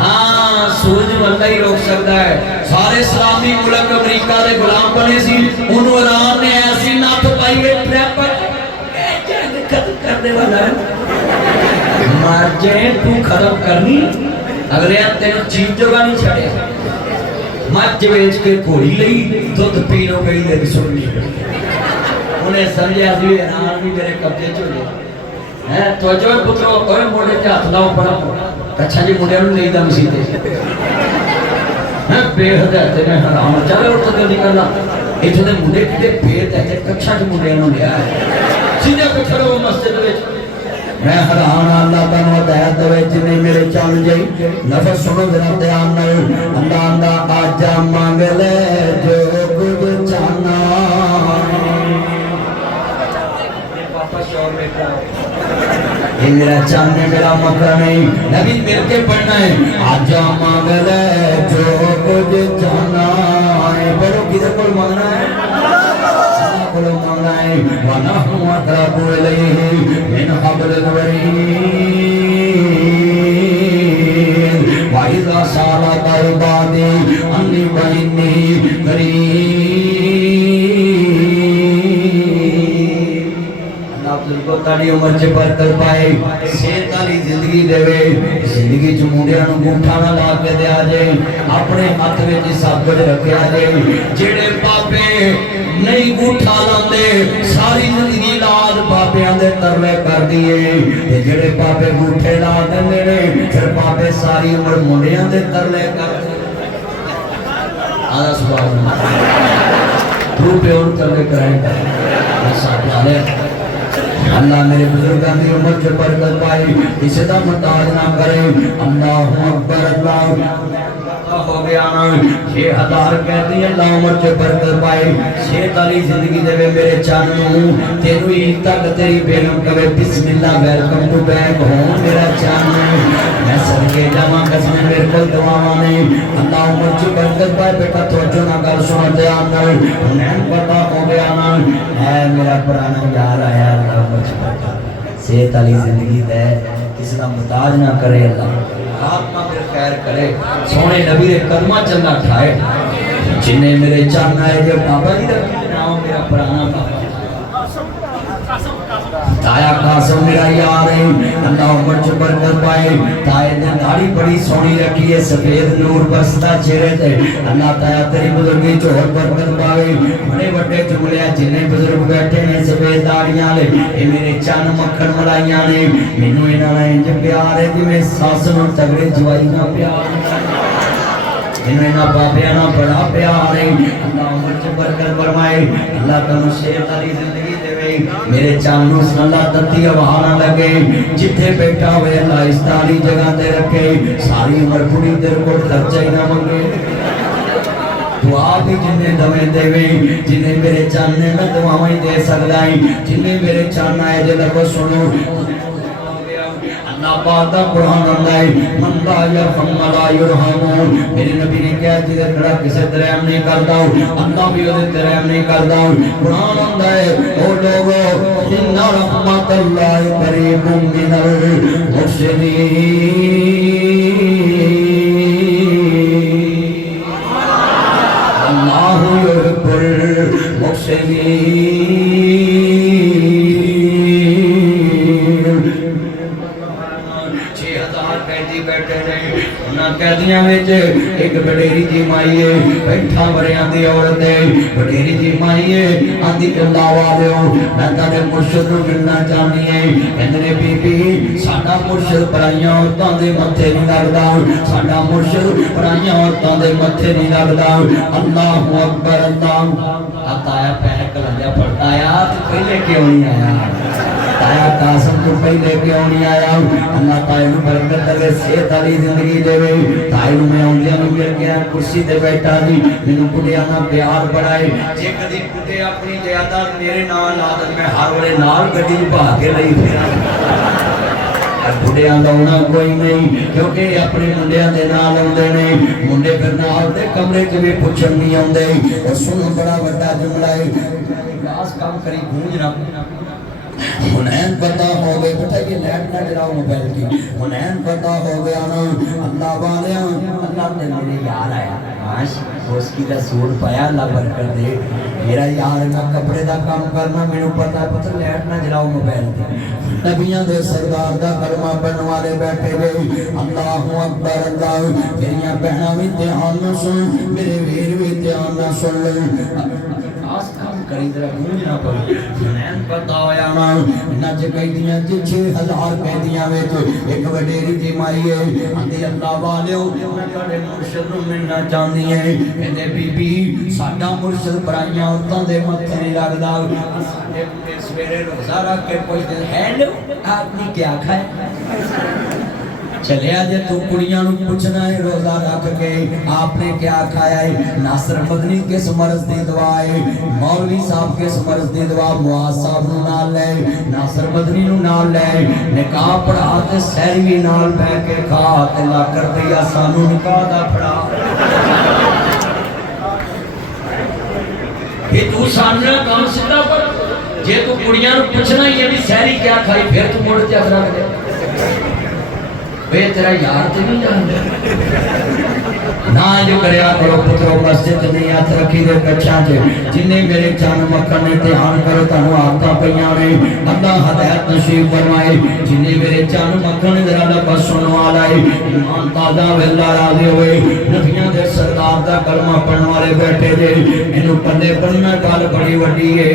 हाँ सूरज नूं अल्लाह ही रोक सकता है सारे इस्लामी मुल्क अमेरिका दे गुलाम बने सी उन्होंने ईरान ने ऐसी नथ पाई है ट्रैप खत्म करने वाला है मार जाए तू खत्म करनी अगले तेन चीज जगह नहीं छड़े मच बेच के घोड़ी लई दुध पीनो गई ले सुन ली उन्हें समझा सी ईरान भी मेरे कब्जे च हो गया है तो जो पुत्रो ओए मोड़े ते हाथ लाओ बड़ा अच्छा जी मुंडिया नु लेईदा मसीते है बेहद ते मैं हराम चले उठ के निकलना इथे दे मुंडे किते बेहद है कक्षा च मुंडिया नु लिया है सीधे पे खड़ो मस्जिद विच मैं हरान अल्लाह तन हिदायत दे जिन्ने मेरे चल जाई नफस सुनो जरा ध्यान नाल अल्लाह दा आजा मांग ले जो कुछ चाहना पापा शोर में ये मेरा चांद मेरा मकान नहीं नबी मिल के पढ़ना है आजा मांग ले जो कुछ चाहना है बड़ो किधर को मांगना है को मांगना है वना हुआ तराबु इलैहि मिन हब्लिल वरीद वा इज़ा सालका इबादी अन्नी व इन्नी करीब को ताड़ी उम्र च बरकत पाए सेहत वाली जिंदगी देवे जिंदगी च मुंडिया नूं अंगूठा ना ला के दिया जाए अपने हाथ विच सब कुछ रखिया जाए जेड़े पापे नहीं अंगूठा लांदे सारी जिंदगी लाद पापियां दे तरले कर दिए ते जेड़े पापे अंगूठे ला दिंदे ने फिर पापे सारी उम्र मुंडिया दे तरले करदे आदा सुभान अल्लाह तू पे और तरले कराएगा साथ वाले अल्लाह मेरे बुजुर्गों की उम्र च बरकत पाए किसी का मुताज ना करे अल्लाह अकबर अल्लाह हो गया 6000 कहती अल्लाह उम्र च बरकत पाए सेहत वाली जिंदगी देवे मेरे चन नूं तेनू ईद तक तेरी बेगम कहे बिस्मिल्लाह वेलकम टू बैक होम मेरा चन मैं सदके जावां कसम मेरे को दुआवां ने अल्लाह उम्र च बरकत पाए बेटा तवज्जो ना कर सुन ध्यान नाल हुनैन पता हो गया ना है मेरा पुराना यार आया सेहत वाली जिंदगी दे किसी का मुताज ना करे अल्लाह आत्मा फिर खैर करे सोने नबी दे कदमां चलना खाए जिन्ने मेरे चरण आए जो बाबा जी का नाम मेरा पुराना बाबा ताया कासम मेरा यार है अल्लाह उम्र च बरकत पाए ताए ने दाढ़ी बड़ी सोहनी रखी है सफेद नूर बरसदा चेहरे ते अल्लाह ताया तेरी बुजुर्गी च और बरकत पावे बड़े बड़े जुमलिया जिन्ने बुजुर्ग बैठे ने सफेद दाढ़ियां वाले ये मेरे चन मक्खन मलाइयां ने मेनू इन्हां नाल इंज प्यार है जिवें सस नूं तगड़े जवाई नाल प्यार इन्हां बाबियां नाल बड़ा प्यार है अल्लाह उम्र च बरकत फरमाए अल्लाह तन्नू सेहत वाली जिंदगी मेरे चानू अल्लाह तत्ती हवा ना लगे जिथे बैठा हुए अल्लाह इस ताली जगह ते रखे सारी उम्र पूरी तेरे को खर्चा ही ना मंगे दुआ भी जिन्हें दवे देवे जिन्हें मेरे चान ने मैं दुआवां ही दे सकदा है जिन्हें मेरे चान आए जे लगो सुनो अल्लाह पाक दा कुरान आंदा है मन ला यरहम ला युरहम मेरे नबी ने कहा जिदे खड़ा किसे तरह नहीं करदा अल्लाह भी ओदे तरह नहीं करदा कुरान आंदा है ओ लोगो इन्ना रहमतुल्लाहि करीबुम मिनल मुहसिनीन अल्लाह युहिब्बुल मुहसिनीन 6000 1000 कैदी बैठे ने उन्हां कैदियां विच एक वडेरी जी माई है 60 वरियां दी औरत है वडेरी जी माई है आंदी अल्लाह वालिओ मैं तेरे मुर्शिद नूं मिलना चाहनी है कहंदे ने बीबी साडा मुर्शिद पराइयां औरतां दे मत्थे नहीं लगदा साडा मुर्शिद पराइयां औरतां दे मत्थे नहीं लगदा अल्लाहु अकबर अल्लाह ताया पैर कलंजा पड़ता आया तो पहले क्यों नहीं आया ताया कासम तो पहले क्यों नहीं आया अल्लाह ताया नूं बरकत दे सेहत वाली जिंदगी देवे ताए नूं मैं आउंदियां नूं मिल गया कुर्सी ते बैठा जी मैनूं बुढ़ियां नाल प्यार बढ़ाए जे कदी बुढ़े अपनी ज्यादा मेरे नाल आदत मैं हर वेले नाल गड्डी च भा के लई फिरां बुढ़ियां लाउणा कोई नहीं क्योंकि अपने मुंडियां दे नाल आउंदे ने मुंडे फिर नाल दे कमरे च भी पुछण नहीं आउंदे और सुन बड़ा वड्डा जुमला है विकास काम करी गूंज ना हुनैन पता हो गए बेटा ये लाइट ना जलाओ मोबाइल की हुनैन पता हो गया ना अल्लाह वाले अल्लाह ने मेरे यार आया माश उसकी का सूट पाया अल्लाह बरकत दे मेरा यार मैं कपड़े का काम करना मैंने पता पुत्र लाइट ना जलाओ मोबाइल की नबियां दे सरदार दा कलमा पढ़ने वाले बैठे हुए अल्लाहु अकबर अल्लाह मेरियां बहना भी ध्यान ना सुन मेरे वीर भी ध्यान ना सुन खास काम करी तेरा गूंज ना पवे हुनैन पता होया ना इन्हां च कैदियां च 6000 कैदियां विच एक वडेरी जी माई है आंदी अल्लाह वालिओ मैं तुहाडे मुर्शिद नूं मिलना चाहंदी है कहंदे बीबी साडा मुर्शिद पराइयां औरतां दे मत्थे नहीं लगदा साडे मुंडे सवेरे रोज़ा रख के पुछदे हेलो आपने क्या खाया चलिया जे तू कुड़ियां नूं पुछना है रोजा रख के आपने क्या खाया है नासर मदनी किस मर्ज दी दुआ है मौलवी साहब किस मर्ज दी दुआ मुआज साहब नूं नाल ले नासर मदनी नूं नाल ले निकाह पढ़ा ते सहरी भी नाल बैठ के खा ते लाख रुपया सानू निकाह दा फड़ा ये तू सामने काम सीधा कर जे तू कुड़ियां नूं पुछना ही है भी सहरी क्या खाई फिर तू मुड़ के रख दे वे तेरा यार तो नहीं जानते ना जो करया करो पुत्रो मस्जिद नहीं हाथ रखी दे कच्छां च जिन्ने मेरे चन मक्खन ने ध्यान करो तानू आदतां पईयां ने अल्लाह हदायत नसीब फरमाए जिन्ने मेरे चन मक्खन जरा दा बस सुनने वाला है ईमान ताजा वेला राज़ी होए नबियां दे सरदार दा कलमा पढ़न वाले बैठे जे इनु पल्ले बनना गल बड़ी वड्डी है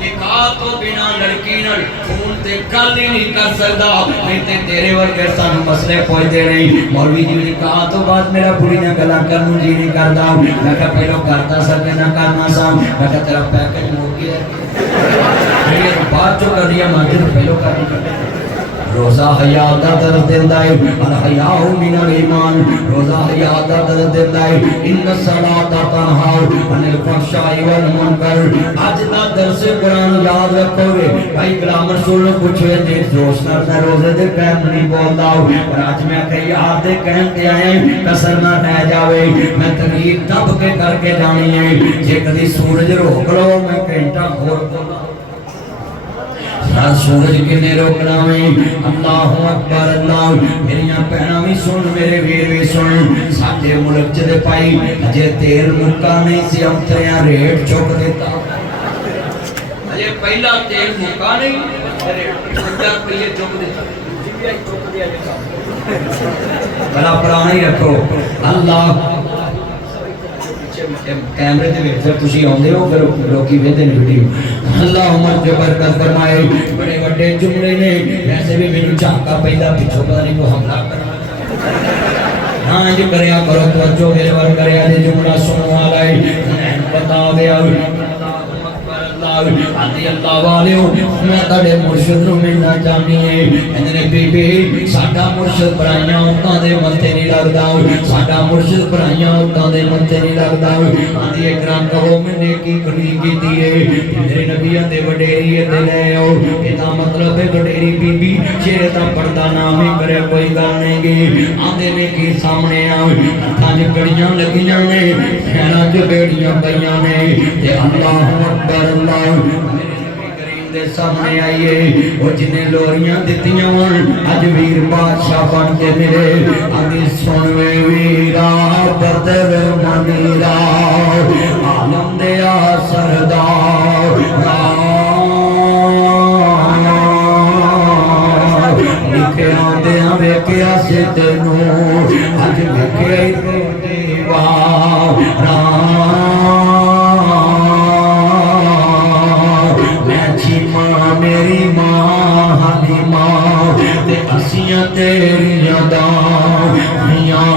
निकाह तो बिना लड़की नाल फोन ते गल ही नहीं कर सकदा नहीं ते तेरे वर्गे सानू मसले पहुंचदे नहीं मौलवी जी निकाह तो बाद मेरा बुढ़ी नाल गल्लां करन नूं जी नहीं करदा मैं कहा पहलो करदा सके ना करना सा मैं कहा तेरा पैकेज मुक गया ये बाद चो कर दिया मां पहलो कर रोजा हया दा दर्द देंदा है अल हयाउ मिनल ईमान रोजा हया दा दर्द देंदा है इन सलाता तनहा अनिल फहशाई वल मुनकर आज दा दर्स कुरान याद रखोगे भाई गुलाम रसूल ने पूछे जे जोश नाल रोजे दे टाइम नहीं बोलदा और आज मैं कई यार दे कहन ते आए कसर ना रह जावे मैं तकरीर दब के करके जानी है जे कदी सूरज रोक लो मैं घंटा और बोला सूरज किने रोकना में अल्लाहु अकबर अल्लाह मेरियां भैणां भी सुन मेरे वीर भी सुन साडे मुल्क च दे भाई अजे तेल मुक्का नहीं सी अंतरियां रेट चुक दिता अजे पहला तेल मुक्का नहीं रेट 50 रुपये चुक दिता जीबीआई चुक दिया बड़ा पुरानी रखो अल्लाह कैमरे दे विच तुसी आउंदे हो फिर लोकी वेंदे ने वीडियो अल्लाह उमर के बरकत फरमाए बड़े बड़े जुमले ने वैसे भी मेनू झाका पैंदा पिछो पता नहीं को हमला कर हां जो करया करो तवज्जो मेरे वर करया जे जुमला सुनने वाला है बता दे आदि अल्लाह वालिओ मैं तेरे मुर्शिद नूं मिलना चाहनी है कहंदे बीबी साडा मुर्शिद पराइयां औरतां दे मत्थे नहीं लगदा साडा मुर्शिद पराइयां औरतां दे मत्थे नहीं लगदा आदि इकराम कहो मैंने की करी कीती है मेरे नबियां दे वडेरी ते ले आओ इदा मतलब है वडेरी बीबी चेहरे दा पर्दा नाम ही करे कोई गल नहीं गी आंदे ने की सामने आ हत्थां च कड़ियां लगियां ने पैरां च बेड़ियां पईयां ने ते अल्लाहु अकबर अल्लाह दे सामने आइए वो जिन्हें लोरियां दित्तियां अज वीर बादशाह बन के मिले आदि सुन वे वीरा बदर मनीरा आलम दे सरदार लिखे आंदे वेलियां वेखिया से तेनू अज वेखिया ही दीवाना मैं चीमा मेरी मां हाली मां ते असियां तेरियां दानियां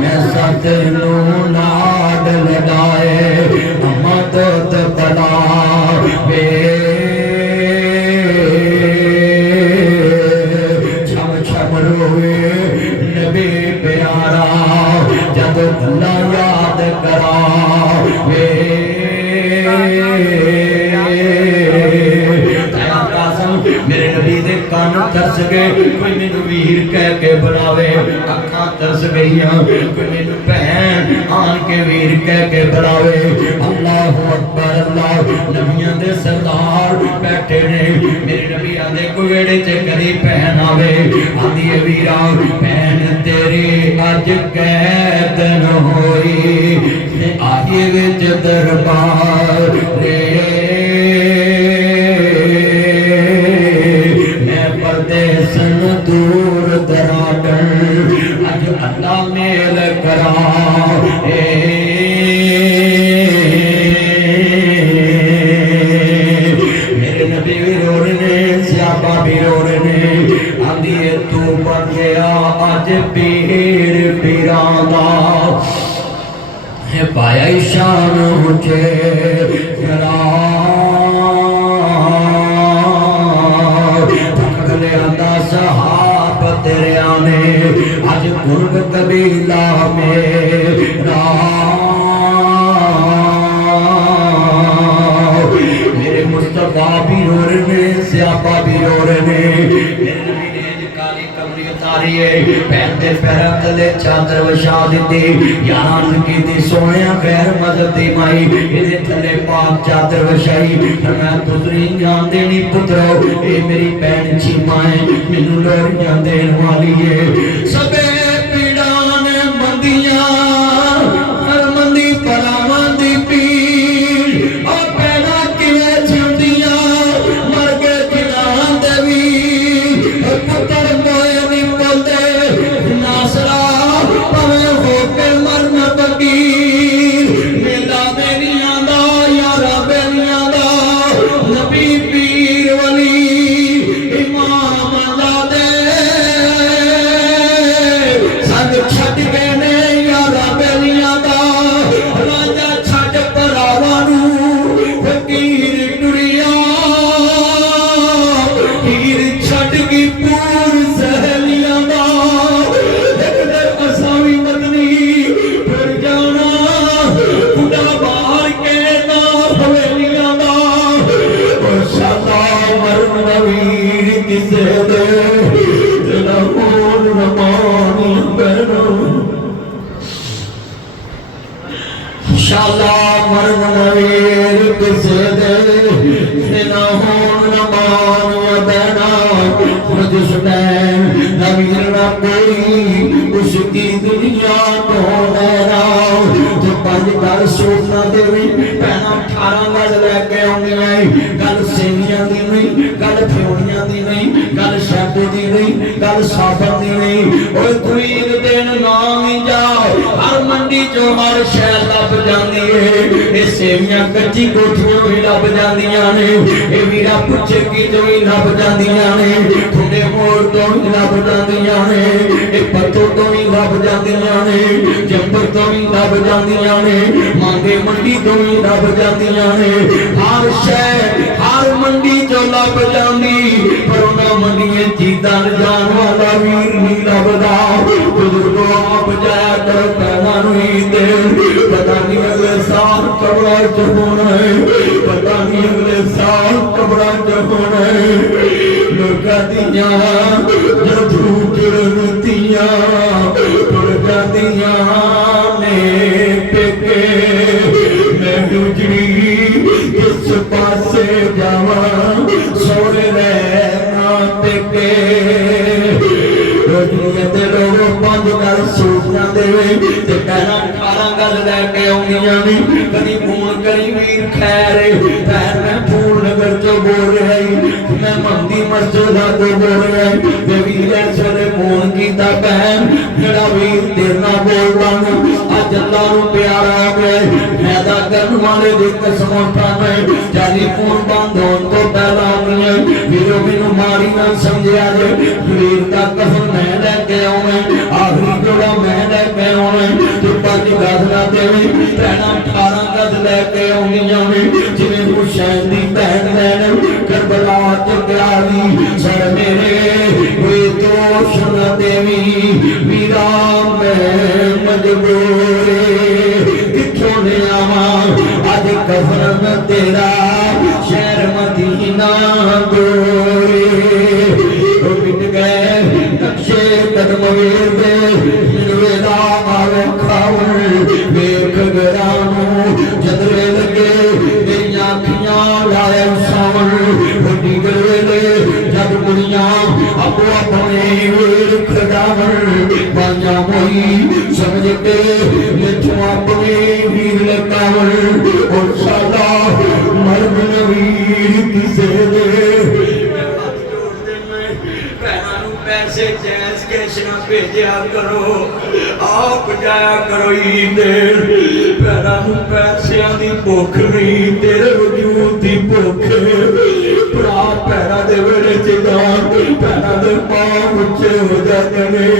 मैं सतनू नाड लड़ाए मदद बना वे छम छम रोए नबी प्यारा जब भला याद करा वे मेरे नबी दे कान तरस गए कोई मैनू वीर कह के बुलावे अखां तरस गईयां कोई मैनू भैन आन के वीर कह के बुलावे अल्लाहु अकबर अल्लाह नबियां दे सरदार बैठे ने मेरे नबी आंदे कोई वेड़े च कदी भैन आवे आंदी है वीरा भैन तेरी अज कैद न होई ते आही विच दरबार रे परदेसन दूर दराडन अज अल्लाह मेल करा मेरे नबी भी रो रहे ने सियाबा भी रो रहे ने आंदी है तू बन गया अज पीर पीरां है पाया शान मुझे करा सहाब तेरे आने आज कुर्ब कबीला मेरा मेरे मुस्तफा भी रो रहे ने सियापा भी रो रहे ने काली कमरी उतारी है पैर दे पैरां तले चादर विछा दी याद की सोने खैर मदद दी माई इहदे थले पाक चादर विछाई मैं पुत्री जान देनी पुत्रो ए मेरी भैन चीमा है मैनू लोरियां देन वाली है सबे पीड़ां ने मंदियां हर मंदी परावां दी पीड़ ओ पैड़ा किवें जिंदियां मर के जिनां दे वीर पुत्र मोए नहीं बोलदे नासरा भावें हो के मरना फकीर मेला बेलियां दा यारा बेलियां दा नबी पीर वली इमाम अल्लाह संग छड़ गए ने यारा बेलियां दा राजा छड़ भरावां नू फकीर टुरिया हीर छड़ की पूर सहेलियां दा एक दिन असां भी मदनी फिर जाना बुढ़ा बाहर के ना हवेलियां दा शाला मरन नवीर किसे दे तेरा कौन रमानी बहनो शाला मरन नवीर किसे दे तेरा कौन रमानी बहना मुझ सुनैन नवीर ना कोई उसकी दुनिया तो मेरा जो पंज गल सोचना देवी भैना 18 गल लैके आउंदियां गल सेवियां दी नहीं गल फ्योड़ियां दी नहीं गल शैम्पू दी नहीं गल साबन दी नहीं ओए खरीद देन ना भी जाओ हर मंडी चो हर शै लभ जांदी है ये सेवियां कच्ची कोठियों भी लभ जांदियां ने ये वीरा पुछे की जो ही लभ जांदियां ने ठुंडे मोड़ तो भी लभ जांदियां ने ये पत्तों तो भी लभ जांदियां ने जंबर तो भी लभ जांदियां ने मांगे मंडी तो भी लभ जांदियां ने हर शै हर मंडी चो लभ जांदी पर उन्हां मंडियां चीज़ां जान वाला वीर नहीं लभदा बुजुर्गों आप जाया करो पैना नहीं दे पता नहीं अगले साल कबड़ा च होना है पता नहीं अगले साल कबड़ा च होना है लोकां दियां जदू जुड़तियां टुर जांदियां ने पेके मैं गुजरी किस पासे जावा सोने रहना पेके रोजनी लोग 5 गल सोचना देवे ते कहना 18 गल लैके आउंदियां नहीं कदी फोन करी वीर खैर पैर मैं फूल नगर चो बोल रहा चला तो बोल रहे मैं वीर ऐसे ने फोन किया भैन जड़ा वीर तेरे नाल बोल बन अज अल्लाह नूं प्यारा हो गया पैदा करने वाले दी कसम उठावे टेलीफोन बंद होने तो पहला आउणियां वीरो मैनूं मारी ना समझिया जे वीर दा कसम मैं लेके आउणा आखिरी जोड़ा मैं लेके आउणा ते 5 गज ना देवे भैणां 18 गज लेके आउणियां ने जिवें हुसैन दी भैण लैण करबला ते प्यारी सर मेरे वे दोष न देवी वीरा मैं मजबूर किथों ले आवां अज कफन तेरा शहर मदीना गोरे मिट गए नक्शे कदम वेर दे वेदा आवे खाऊं वेख गरानू जदरे लगे मेरियां अखियां लाए सावन वड्डी गले जद कुड़ियां अपो अपने वेर खड़ावन बांझा होई समझ के मिठू अपने वीर लगावन और साला मर्द वीर किसे दे पैसे जैस कैश ना भेजा करो आप जाया करो ईद पैरा पैसों की भुख नहीं तेरे वजूद की भुख भरा पैरा दे वेले चिगान पैरा दे पांव उच्चे हो जाते हैं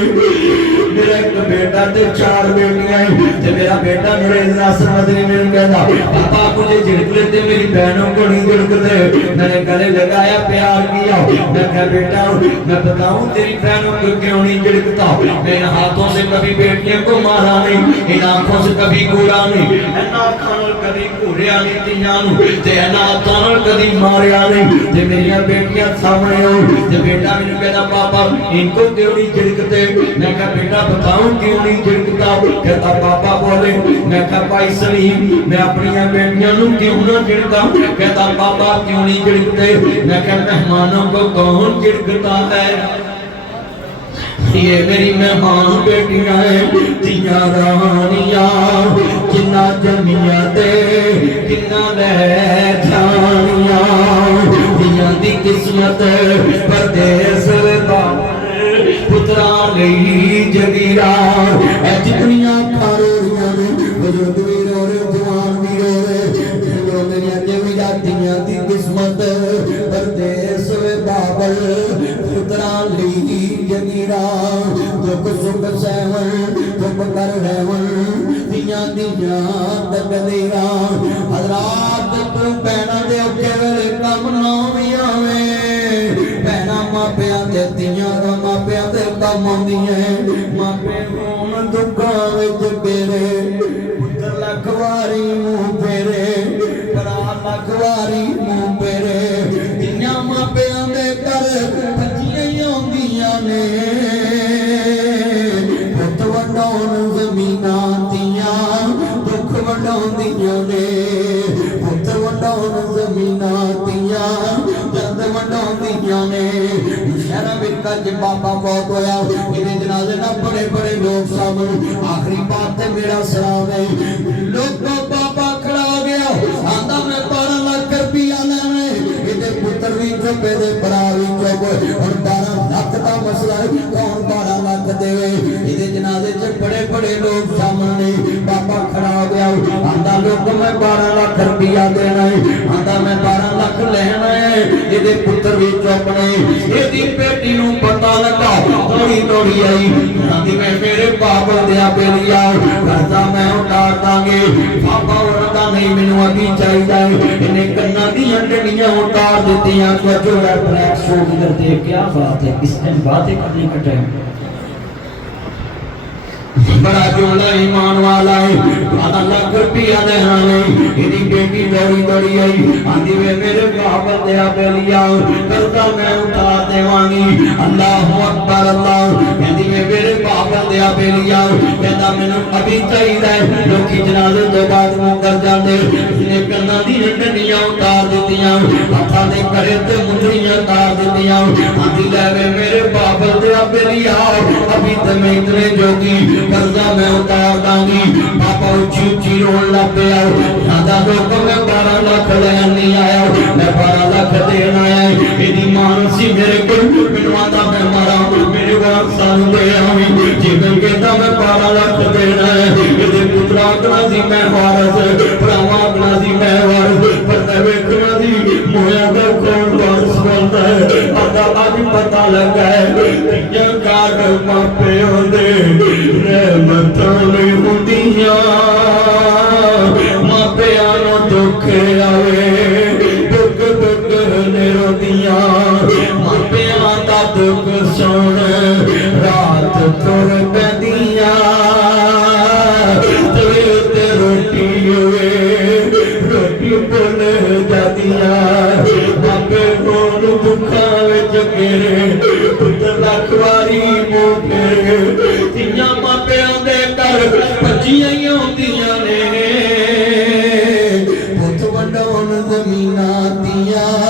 मेरा एक बेटा ते 4 बेटियां ते मेरा बेटा मेरे नासर मदनी मेरे कहता पापा मुझे झिड़क लेते मेरी बहनों को नहीं झिड़कते मैंने गले लगाया प्यार किया मैं कहा बेटा मैं बताऊं तेरी बहनों को क्यों नहीं झिड़कता मैं इन हाथों से कभी बेटियों को मारा नहीं इन आंखों से कभी घूरा नहीं इन आंखों कभी घूरिया नहीं तियां ते इन हाथों कभी मारिया नहीं ते मेरियां बेटियां सामने हो ते बेटा मैंने कहता पापा इनको क्यों नहीं झिड़कते मैं कहा बेटा बताऊं क्यों नहीं झिड़कता कहता पापा बोले मैं कहा भाई सलीम मैं अपनी बेटियों को क्यों ना झिड़का कहता पापा क्यों नहीं झिड़कते मैं कहा मेहमानों को कौन झिड़कता है ये मेरी मेहमान बेटियां हैं तियां रानियां किन्ना जमिया ते किन्ना ले जानियां तियां दी किस्मत परदेस पुत्रा लई जगीरा जितनियां खारोरियां ने बुजुर्ग भी रो रहे जवान भी रो रहे मेरियां जमीरा तियां दी किस्मत परदेस बाबल पुत्रा लई जगीरा दुख सुख सहवन चुप कर रहवन तियां दियां तकदीरा हजरात तू भैणां दे औखे वेले कम ना भी आवे भैणां मापियां दे तियां दा मापियां दे कम आउंदियां मापे होण दुखां विच बेरे पुत्तर लख वारी मूंह फेरे भरा लख वारी मूंह फेरे तियां मापियां दे घर भज्जियां आउंदियां ने पुत्त वंडाउण ज़मीनां दियां दुख वंडाउंदियां ने पुत्त वंडाउण ज़मीनां दियां दर्द वंडाउंदियां ने शहरां विच अज बाबा बहुत होया इहदे जनाजे नाल बड़े बड़े लोग सामने आखिरी बात ते मेरा सलाम है लोगों बाबा खड़ा हो गया आंदा मैं 12 लाख रुपया लेना इहदे पुत्तर भी चुप इहदे भरा भी चुप हुण 12 लाख दा मसला है कौन 12 लाख देवे इहदे जनाजे च बड़े बड़े लोग सामने बाबा खड़ा हो गया आंदा लोग मैं 12 लाख रुपया देना है आंदा मैं 12 लाख लेना है इहदे पुत्तर भी चुप ने इहदी बेटी नूं पता लगा दौड़ी दौड़ी आई आंदी मैं मेरे बाबा दे बेलिया करदा मैं उतार दांगे बाबा उड़दा नहीं मैनूं अभी चाहिदा इन्हें कन्नां दीयां डंडियां उतार दित्तियां जो है ब्लैक शो इधर देख क्या बात है इस टाइम बातें करने का टाइम बड़ा जोड़ा ईमान वाला है 12 लाख रुपया देना नहीं इहदी बेटी दौड़ी दौड़ी आई आंदी वे मेरे बाबा दे बेलिया करदा मैं उतार देवांगी अल्लाह अकबर अल्लाह कहंदी वे मेरे बाबा दे बेलिया कहंदा मैनूं अभी चाहिदा है लोकी जनाजे तो बाद मुकर जांदे इहने कन्नां दी डंडियां उतार दित्तियां हत्थां दे करे ते मुंदरियां उतार दित्तियां आंदी ले वे मेरे बाबा दे बेलिया अभी ते मैं इतने जोगी कर्जा मैं उतार दांगी पापा उच्ची उच्ची रोन लग गया दादा लोग मैं 12 लाख लेन नहीं आया मैं 12 लाख देन आया इहदी मां बेईमान सी मेरे को मैनू आंदा मैं मारा मेरे वाल सानू दे आवी जीवन कहता मैं 12 लाख देना है इहदे पुत्रा आखना सी मैं वारस भरावां आखना सी मैं वारस पर मैं वेखना सी मोया दा कौन वारस बनदा है आदा अज पता लगा है तियां कार मापिओ दे रहमतां नहीं हुंदियां मापिआं नूं दुख आवे दुख दुख निरोदियां मापिआं दा दुख सुण रात तुर पैंदियां तवे ते रोटी होवे रोटी भुल जादियां मापे होण दुखां विच घेरे पुत्तर लख वारी मूंह फेरे तियां मापिआं दे घर भज्जियां ही आउंदियां ने पुत्त वंडाउण ज़मीनां दियां